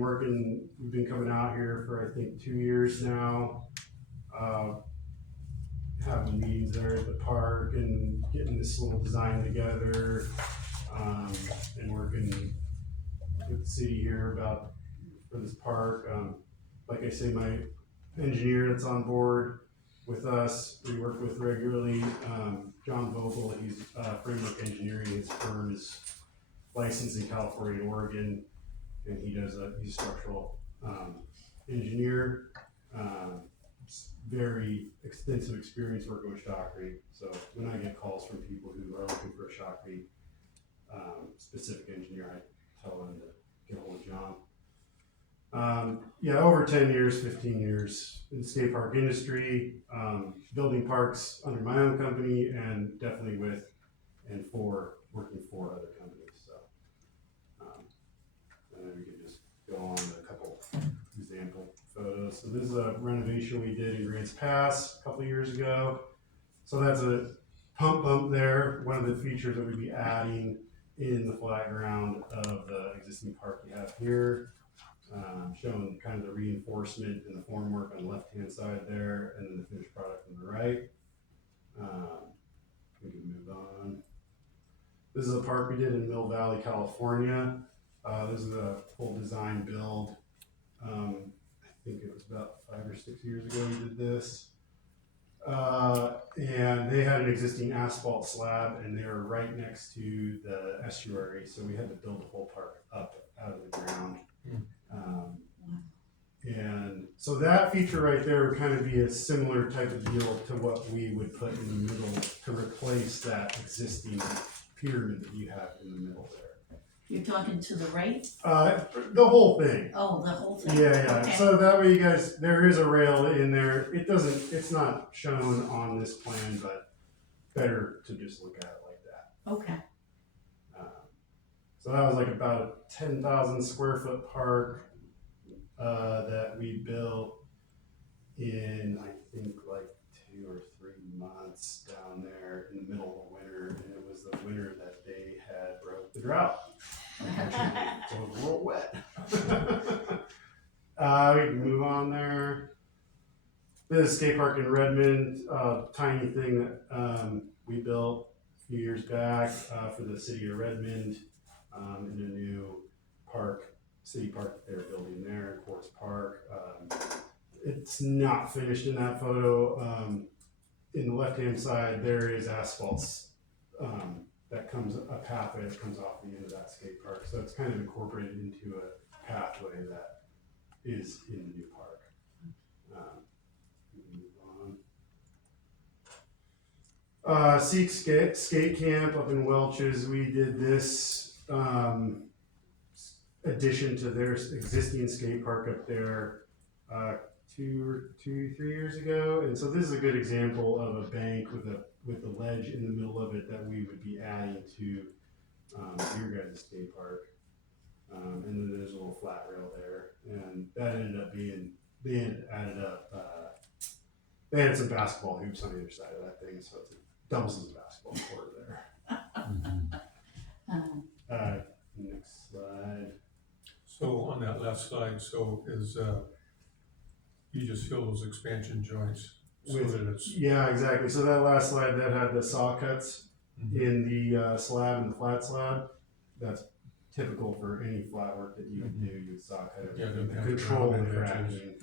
coming out here for I think 2 years now, having meetings there at the park and getting this little design together, and working with the city here for this park. Like I say, my engineer that's on board with us, we work with regularly, John Vogel. He's Framework Engineering. His firm is licensed in California and Oregon, and he's a structural engineer. Very extensive experience working with shotcrete. So when I get calls from people who are looking for a shotcrete specific engineer, I tell them to get a hold of John. Over 10 years, 15 years in the skate park industry, building parks under my own company, and definitely with and for working for other companies. So, and then we could just go on to a couple example photos. So this is a renovation we did in Grants Pass a couple years ago. So that's a pump bump there, one of the features that we'd be adding in the flat ground of the existing park we have here. Showing kind of the reinforcement and the formwork on the left-hand side there, and then the finished product on the right. We can move on. This is a park we did in Mill Valley, California. This is a full design build. I think it was about 5 or 6 years ago we did this. And they had an existing asphalt slab, and they were right next to the estuary, so we had to build the whole park up out of the ground. And so that feature right there would kind of be a similar type of deal to what we would put in the middle to replace that existing pyramid that you have in the middle there. You're talking to the right? The whole thing. Oh, the whole thing. Yeah. Okay. So that way you guys, there is a rail in there. It's not shown on this plan, but better to just look at it like that. Okay. So that was like about a 10,000 square foot park that we built in, I think, like 2 or 3 months down there in the middle of the winter. And it was the winter that they had broke the drought. So it was real wet. We can move on there. This is skate park in Redmond, tiny thing that we built a few years back for the city of Redmond. In a new park, city park that they're building there, Quartz Park. It's not finished in that photo. In the left-hand side, there is asphalt that comes, a pathway that comes off the end of that skate park. So it's kind of incorporated into a pathway that is in the new park. We can move on. Seek skate Camp up in Welch's. We did this addition to their existing skate park up there 3 years ago, and so this is a good example of a bank with a ledge in the middle of it that we would be adding to your guys' skate park, and then there's a little flat rail there, and that ended up being they had some basketball hoops on the other side of that thing, so it doubles as a basketball court there. Next slide. So on that last slide, so is, you just fill those expansion joints so that it's. Yeah, exactly. So that last slide that had the saw cuts in the slab and the flat slab, that's typical for any flat work that you would do. You would saw cut it to control the cracking.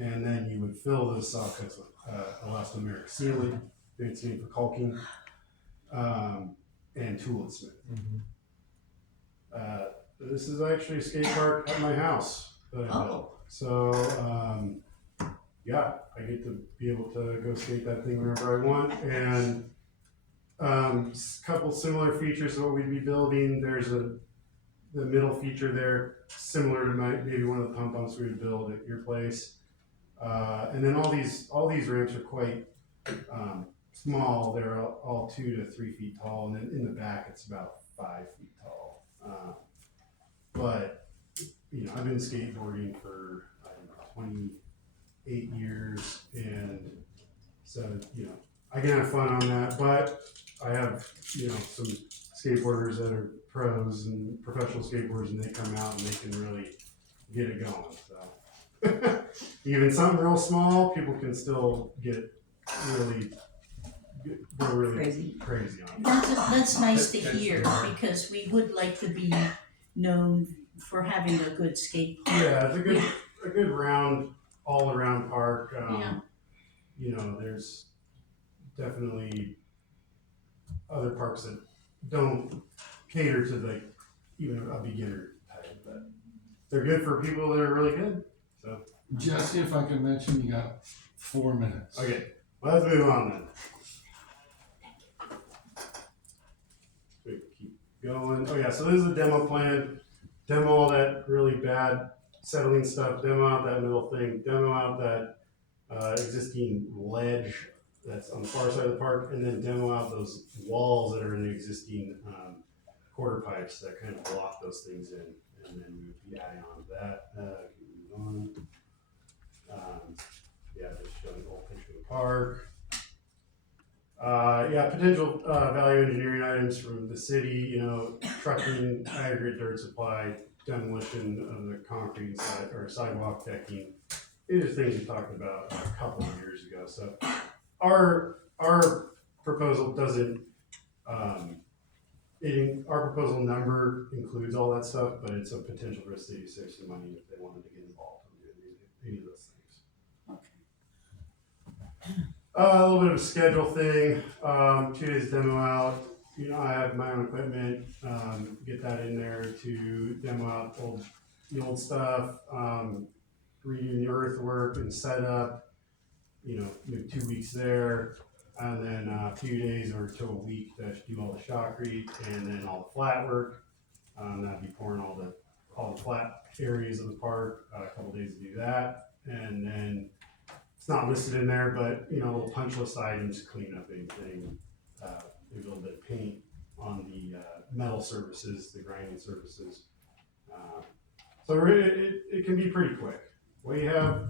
And then you would fill those saw cuts with elastomeric sealing, basically for caulking, and tool smith. This is actually a skate park at my house that I built. So, yeah, I get to be able to go skate that thing whenever I want. And a couple similar features of what we'd be building. There's the middle feature there, similar to maybe one of the pump bumps we would build at your place. And then all these ramps are quite small. They're all 2 to 3 feet tall, and then in the back it's about 5 feet tall. But you know, I've been skateboarding for 28 years, and so you know, I can have fun on that. But I have some skateboarders that are pros and professional skateboarders, and they come out and they can really get it going. So even something real small, people can still get really crazy on it. That's nice to hear, because we would like to be known for having a good skate park. Yeah, it's a good round, all around park. There's definitely other parks that don't cater to even a beginner type, but they're good for people that are really good. So Jesse, if I can mention, you got 4 minutes. Okay, well, let's move on then. Keep going. Oh yeah, so this is a demo plan. Demo all that really bad settling stuff. Demo out that middle thing. Demo out that existing ledge that's on the far side of the park, and then demo out those walls that are in the existing quarter pipes that kind of block those things in, and then we would be adding on to that. Move on. Yeah, just showing the whole picture of the park. Yeah, potential value engineering items from the city, you know, trucking, aggregate dirt supply, demolition of the concrete side or sidewalk decking. These are things we talked about a couple of years ago. So our proposal doesn't our proposal number includes all that stuff, but it's a potential for the city to save some money if they wanted to get involved in doing any of those things. A little bit of a schedule thing. 2 days demo out. You know, I have my own equipment. Get that in there to demo out the old stuff. Redoing the earthwork and setup. You know, maybe 2 weeks there, and then a few days or to a week to do all the shotcrete and then all the flat work. That'd be pouring all the flat areas of the park. A couple days to do that, and then. It's not listed in there, but you know, little punch list items, clean up anything, maybe a little bit of paint on the metal surfaces, the grinding surfaces. So it can be pretty quick. What you have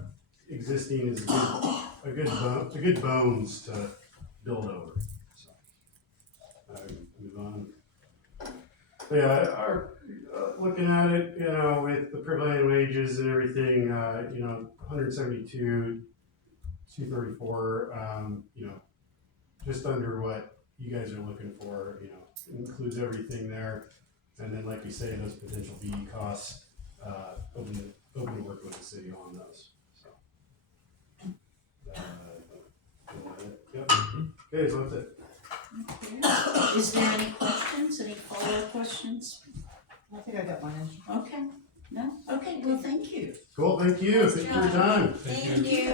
existing is a good bones to build over. So move on. But yeah, looking at it, you know, with the prevailing wages and everything, you know, 172. 234, you know, just under what you guys are looking for, you know, includes everything there. And then, like we say, those potential VE costs, open to work with the city on those. So, yep. Okay, so that's it. Okay. Is there any questions, any follow-up questions? I think I got one. Okay, no? Okay, well, thank you. Cool, thank you. Thank you for your time. Thank you.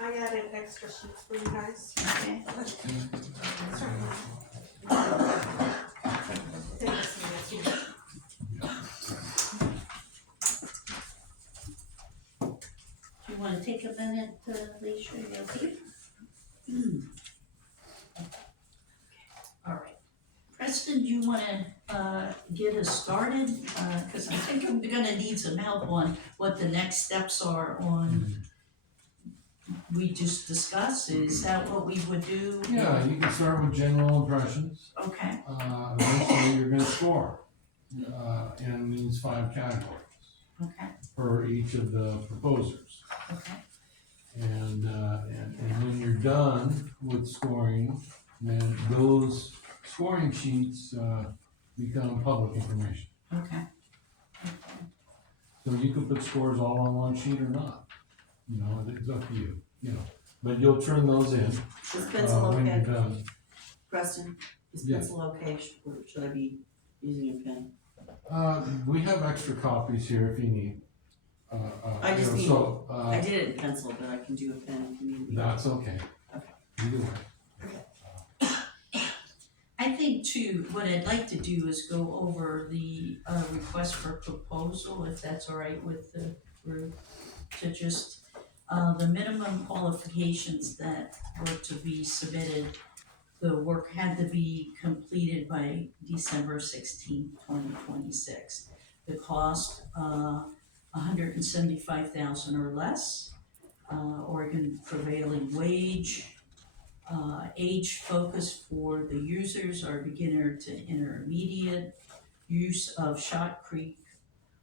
I got an extra sheet for you guys. Okay. Take this one with you. Do you wanna take a minute, Leisha, you okay? All right. Preston, do you wanna, get us started? Cause I think I'm gonna need some help on what the next steps are on we just discussed. Is that what we would do? Yeah, you can start with general impressions. Okay. Eventually you're gonna score, in these 5 categories. Okay. For each of the proposers. Okay. And when you're done with scoring, then those scoring sheets, become public information. Okay. So you could put scores all on one sheet or not, you know, it's up to you, you know, but you'll turn those in, Is pencil when you're okay? done. Preston, is Yeah. pencil okay, or should I be using a pen? We have extra copies here if you need. I just you know, need, so, I did it in pencil, but I can do a pen if you need. That's okay. Okay. Either way. I think too, what I'd like to do is go over the request for proposal, if that's all right with the group. To just, the minimum qualifications that were to be submitted, the work had to be completed by December 16th, 2026. The cost, $175,000 or less, Oregon prevailing wage, age focus for the users are beginner to intermediate, use of shotcrete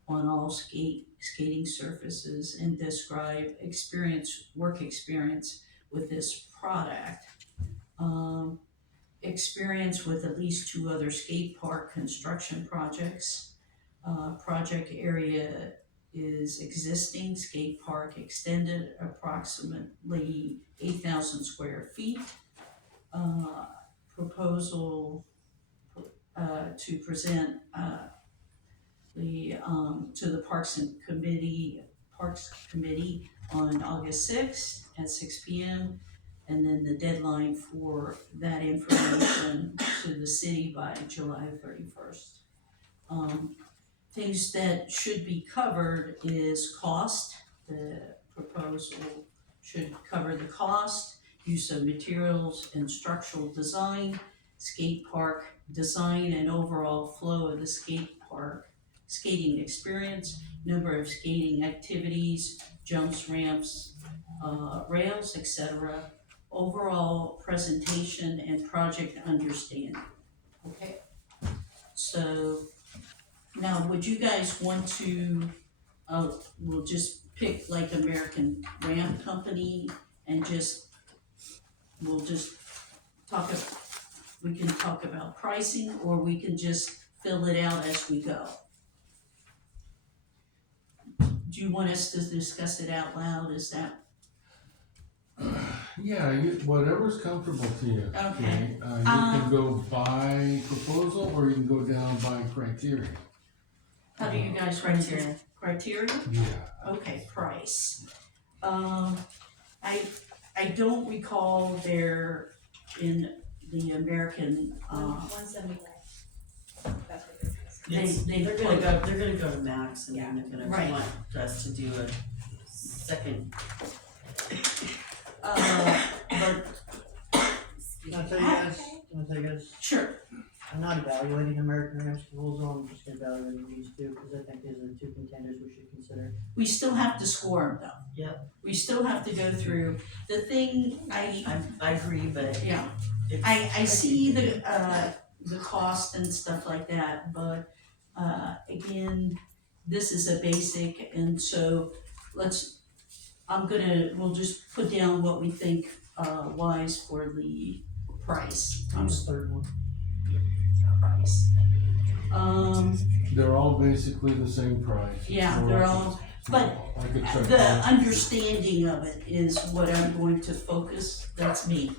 on all skating surfaces, and describe work experience with this product. Experience with at least 2 other skate park construction projects. Project area is existing skate park extended approximately 8,000 square feet. Proposal to present to the Parks Committee on August 6th at 6 p.m. And then the deadline for that information to the city by July 31st. Things that should be covered is cost. The proposal should cover the cost, use of materials and structural design, skate park design and overall flow of the skate park, skating experience, number of skating activities, jumps, ramps, rails, etc., overall presentation and project understanding. Okay, so now would you guys want to, we'll just pick like American Ramp Company and we'll just we can talk about pricing, or we can just fill it out as we go. Do you want us to discuss it out loud? Is that? Yeah, whatever's comfortable to you. Okay. You can go by proposal, or you can go down by criteria. How do you guys criteria? Criteria? Yeah. Okay, price. I don't recall there in the American, 175. That's what it is. They're gonna go to max, and then they're gonna want us to do a second. But Can I tell you guys? Sure. I'm not evaluating American Ramp's proposal, I'm just evaluating these two, because I think these are the two contenders we should consider. We still have to score them though. Yep. We still have to go through, the thing, I agree, but. Yeah. I see the cost and stuff like that, but, again, this is a basic, and so we'll just put down what we think, wise for the price. Who's the third one? Price. They're all basically the same price. Yeah, they're all, but the understanding of it is what I'm going to focus, that's me.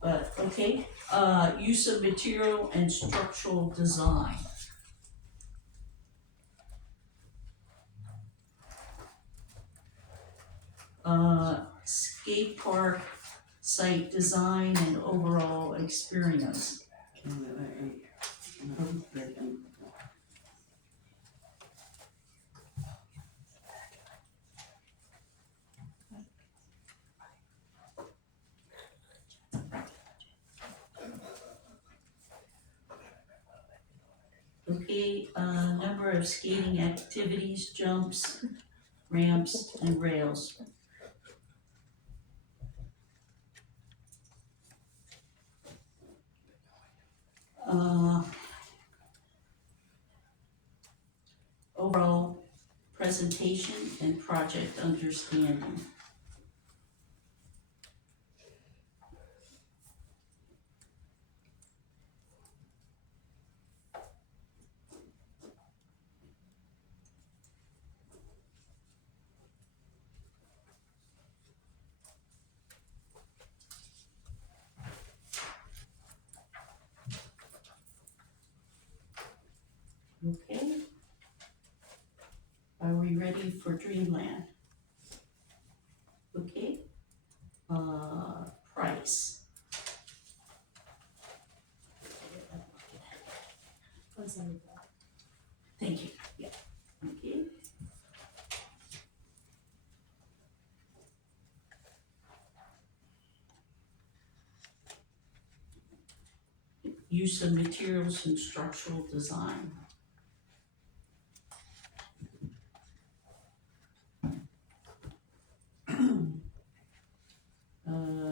But, okay, use of material and structural design. Skate park, site design and overall experience. Okay, number of skating activities, jumps, ramps, and rails. Overall presentation and project understanding. Okay. Are we ready for Dreamland? Okay. Price. 175. Thank you. Yeah. Okay. Use of materials and structural design.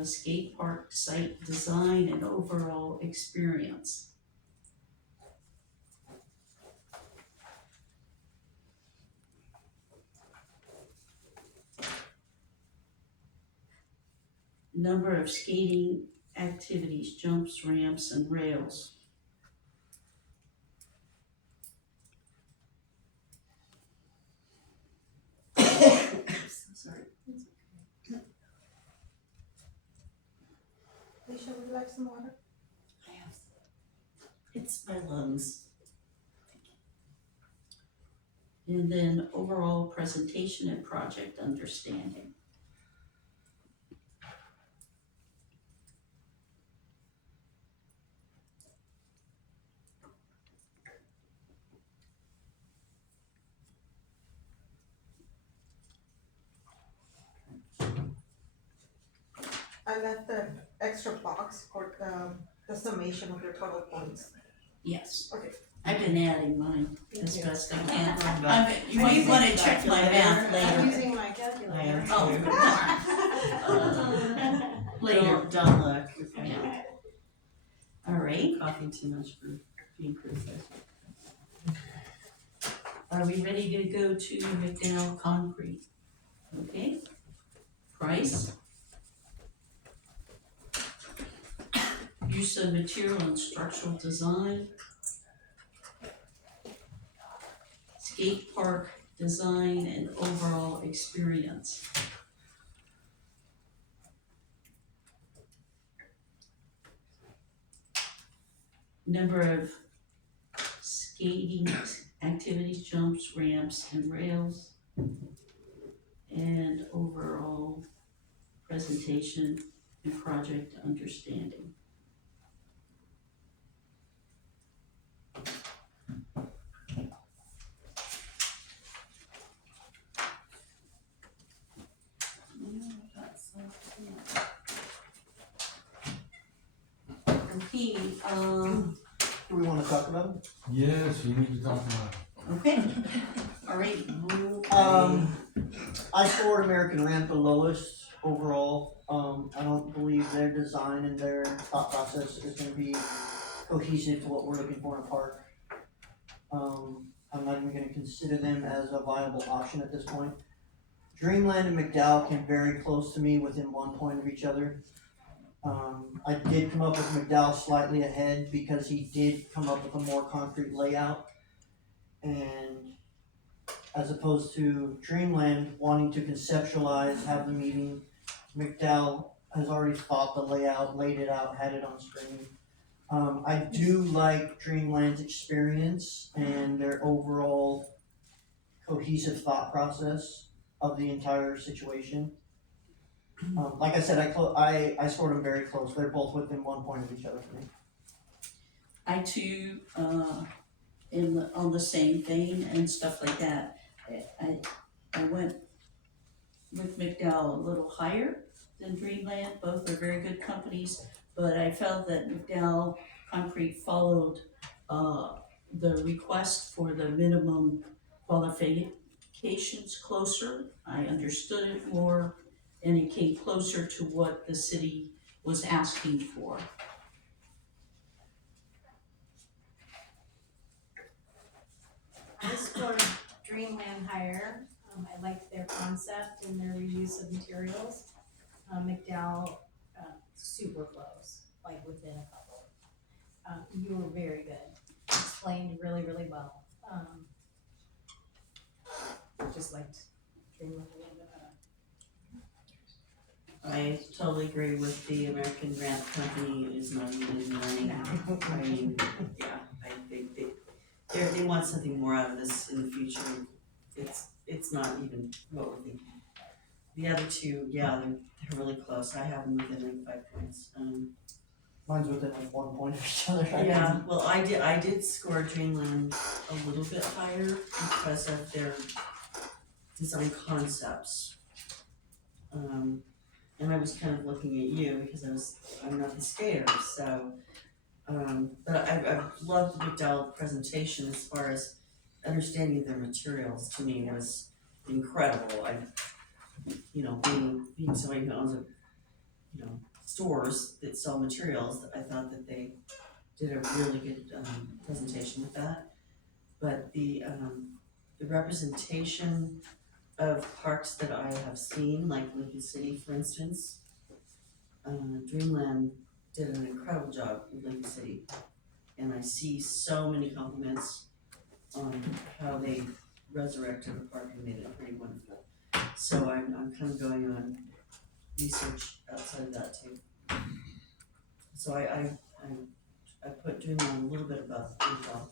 Skate park site design and overall experience. Number of skating activities, jumps, ramps, and rails. Sorry. Alicia, would you like some water? It's my lungs. And then overall presentation and project understanding. I left the extra box for The summation of your total points. Yes. Okay. I've been adding mine as you. best I can. But You might wanna check my math I'm later. using my calculator. Oh, later. don't look. Yeah. All right, Coughing too much for being criticized. are we ready to go to McDowell Concrete? Okay. Price. Use of material and structural design. Skate park design and overall experience. Number of skating activities, jumps, ramps, and rails. And overall presentation and project understanding. Okay, Do we wanna talk about it? Yes, you need to talk about it. okay, all right, I scored American Ramp the lowest overall. I don't believe their design and their thought process is gonna be cohesive to what we're looking for in a park. I'm not even gonna consider them as a viable option at this point. Dreamland and McDowell came very close to me within 1 point of each other. I did come up with McDowell slightly ahead because he did come up with a more concrete layout. And as opposed to Dreamland wanting to conceptualize, have the meeting, McDowell has already thought the layout, laid it out, had it on screen. I do like Dreamland's experience and their overall cohesive thought process of the entire situation. Like I said, I scored them very close. They're both within 1 point of each other for me. I too, on the same vein and stuff like that. I went with McDowell a little higher than Dreamland, both are very good companies, but I felt that McDowell Concrete followed, the request for the minimum qualifications closer. I understood it more, and it came closer to what the city was asking for. I scored Dreamland higher. I liked their concept and their reuse of materials. McDowell, super close, like within a couple. You were very good. Explained really, really well. Just liked Dreamland a little bit better. I totally agree with the American Grant Company is not even in the running. I mean, yeah, I think they want something more out of this in the future. It's not even what we're thinking. The other two, yeah, they're really close. I have them within like 5 points. Mine's within like 1 point of each other. Yeah, well, I did score Dreamland a little bit higher because of their design concepts. And I was kind of looking at you because I'm not the skater, so, but I loved the McDowell presentation as far as understanding their materials. To me was incredible. Being somebody who owns stores that sell materials, I thought that they did a really good presentation with that. But the representation of parks that I have seen, like Lincoln City, for instance, Dreamland did an incredible job with Lincoln City, and I see so many compliments on how they resurrected the park and made it pretty wonderful. So I'm kind of going on research outside of that too. So I put Dreamland a little bit above McDowell.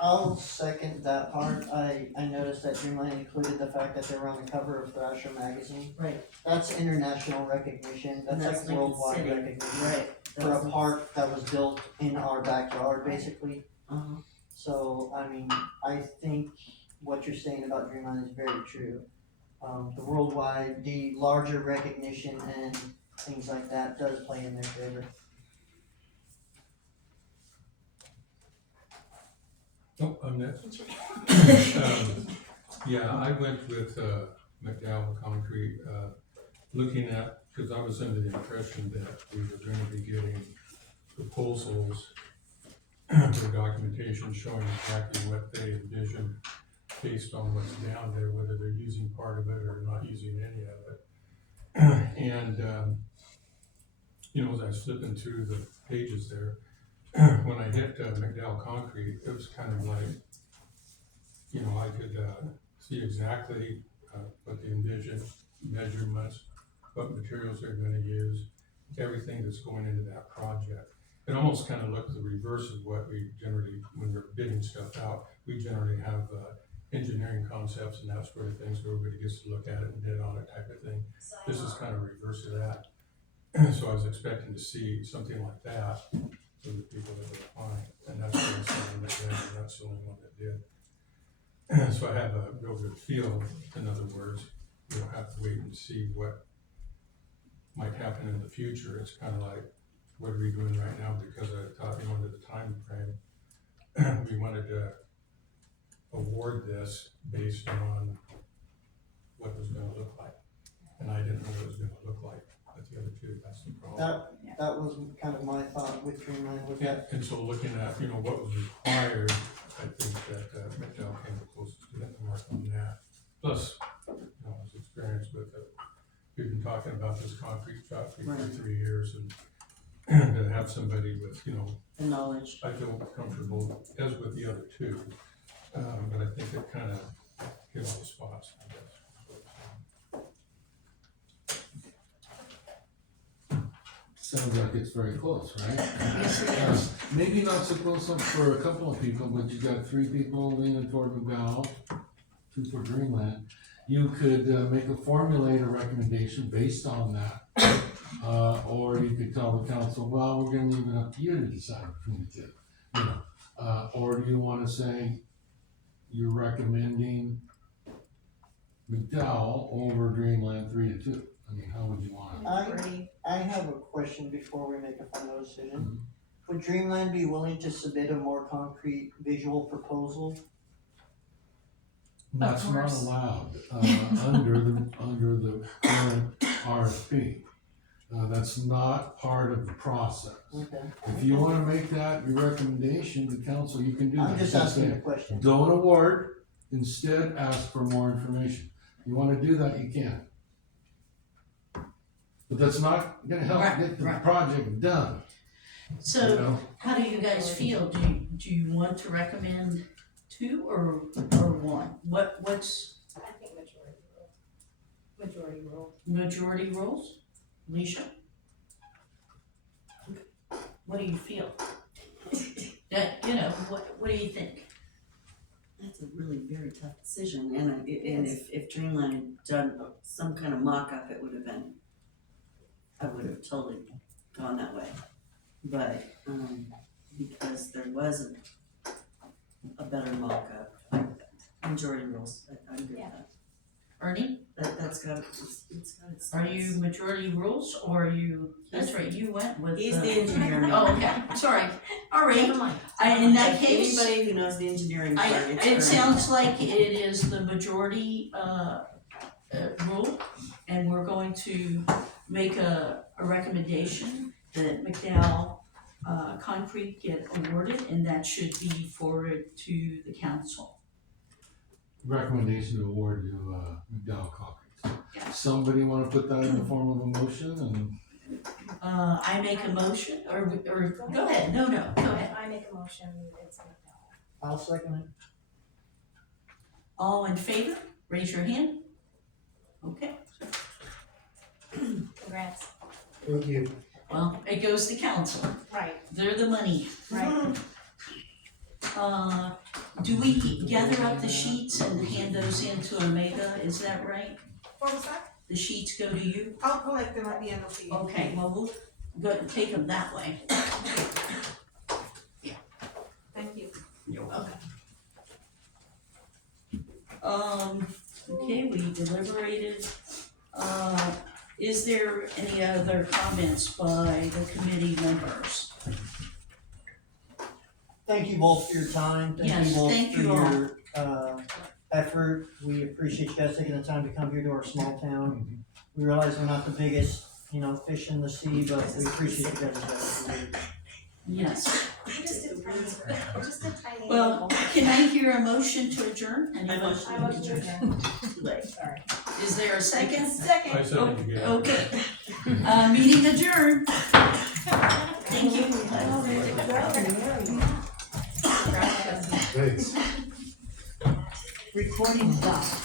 I'll second that part. I noticed that Dreamland included the fact that they were on the cover of Thrasher magazine. Right. That's international recognition. That's like Lincoln worldwide City. recognition. Right. For a park that was built in our backyard, basically. Uh-huh. So, I mean, I think what you're saying about Dreamland is very true. The worldwide, the larger recognition and things like that does play in their favor. Oh, I'm next. Yeah, I went with McDowell Concrete, looking at, because I was under the impression that we were gonna be getting proposals for documentation showing exactly what they envision based on what's down there, whether they're using part of it or not using any of it. And, you know, as I was flipping through the pages there, when I hit McDowell Concrete, it was kind of like, you know, I could see exactly what they envision, measurements, what materials they're gonna use, everything that's going into that project. It almost kind of looked the reverse of what we generally, when we're bidding stuff out, we generally have engineering concepts and that sort of things where everybody gets to look at it and bid on it type of thing. This is kind of reverse of that. So I was expecting to see something like that for the people that were applying, and that's the only one that did, and that's the only one that did. So I have a real good feel, in other words, we'll have to wait and see what might happen in the future. It's kind of like, what are we doing right now? Because I thought, you know, under the time frame, we wanted to award this based on what it was gonna look like. And I didn't know what it was gonna look like, but the other two, that's the problem. That was kind of my thought with Dreamland, was that, And so looking at, you know, what was required, I think that McDowell came the closest to that and worked on that. Plus, you know, his experience with it. We've been talking about this concrete shop for 3 years, and to have somebody with, you know, The knowledge. I feel comfortable, as with the other two, but I think it kind of hit all the spots, I guess. Sounds like it's very close, right? Maybe not so close for a couple of people, but you got 3 people leaning toward McDowell, 2 for Dreamland. You could formulate a recommendation based on that. Or you could tell the council, well, we're gonna leave it up to you to decide between the two. You know, or do you wanna say you're recommending McDowell over Dreamland 3-2? I mean, how would you want it? I have a question before we make a final decision. Would Dreamland be willing to submit a more concrete visual proposal? That's not allowed, under the current RFP. That's not part of the process. Okay. If you wanna make that your recommendation to council, you can do that. I'm just asking a question. Don't award, instead ask for more information. You wanna do that, you can. But that's not gonna help get the project done. So, You know? how do you guys feel? Do you want to recommend 2 or 1? What's I think majority rule. majority rules? Alicia? What do you feel? That, you know, what do you think? That's a really very tough decision, and if Dreamland had done some kind of mock-up, it would have been, I would have totally gone that way. But, because there wasn't a better mock-up, majority rules, I agree with that. Ernie? That's got, it's got its. Are you majority rules or are you, that's right, you went with He's the engineer. Oh, okay, sorry, all right. Never mind. In that case, Anybody who knows the engineering part, it's it correct. sounds like it is the majority, rule, and we're going to make a recommendation that McDowell, Concrete get awarded, and that should be forwarded to the council. Recommendation to award to McDowell Concrete. Yeah. Somebody wanna put that in the form of a motion and? I make a motion, or go ahead, no, go ahead. I make a motion, it's McDowell. I'll second it. All in favor, raise your hand. Okay, Congrats. Thank you. well, it goes to council, Right, they're the money. right. Do we gather up the sheets and hand those in to Omega, is that right? What was that? The sheets go to you? I'll collect them at the end of the. Okay, well, we'll go and take them that way. Thank you. You're welcome. Okay, we deliberated. Is there any other comments by the committee members? thank you both for your time, thank Yes, you both thank for you all. your, effort. We appreciate you guys taking the time to come here to our small town. We realize we're not the biggest, fish in the sea, but we appreciate you guys' effort. Yes. Just a tiny. Well, can I hear a motion to adjourn? Any motion? I motion to adjourn. Sorry. Sorry. Is there a second? I Second. second again. Okay. Meeting adjourned. Thank you. Thanks. Recording done.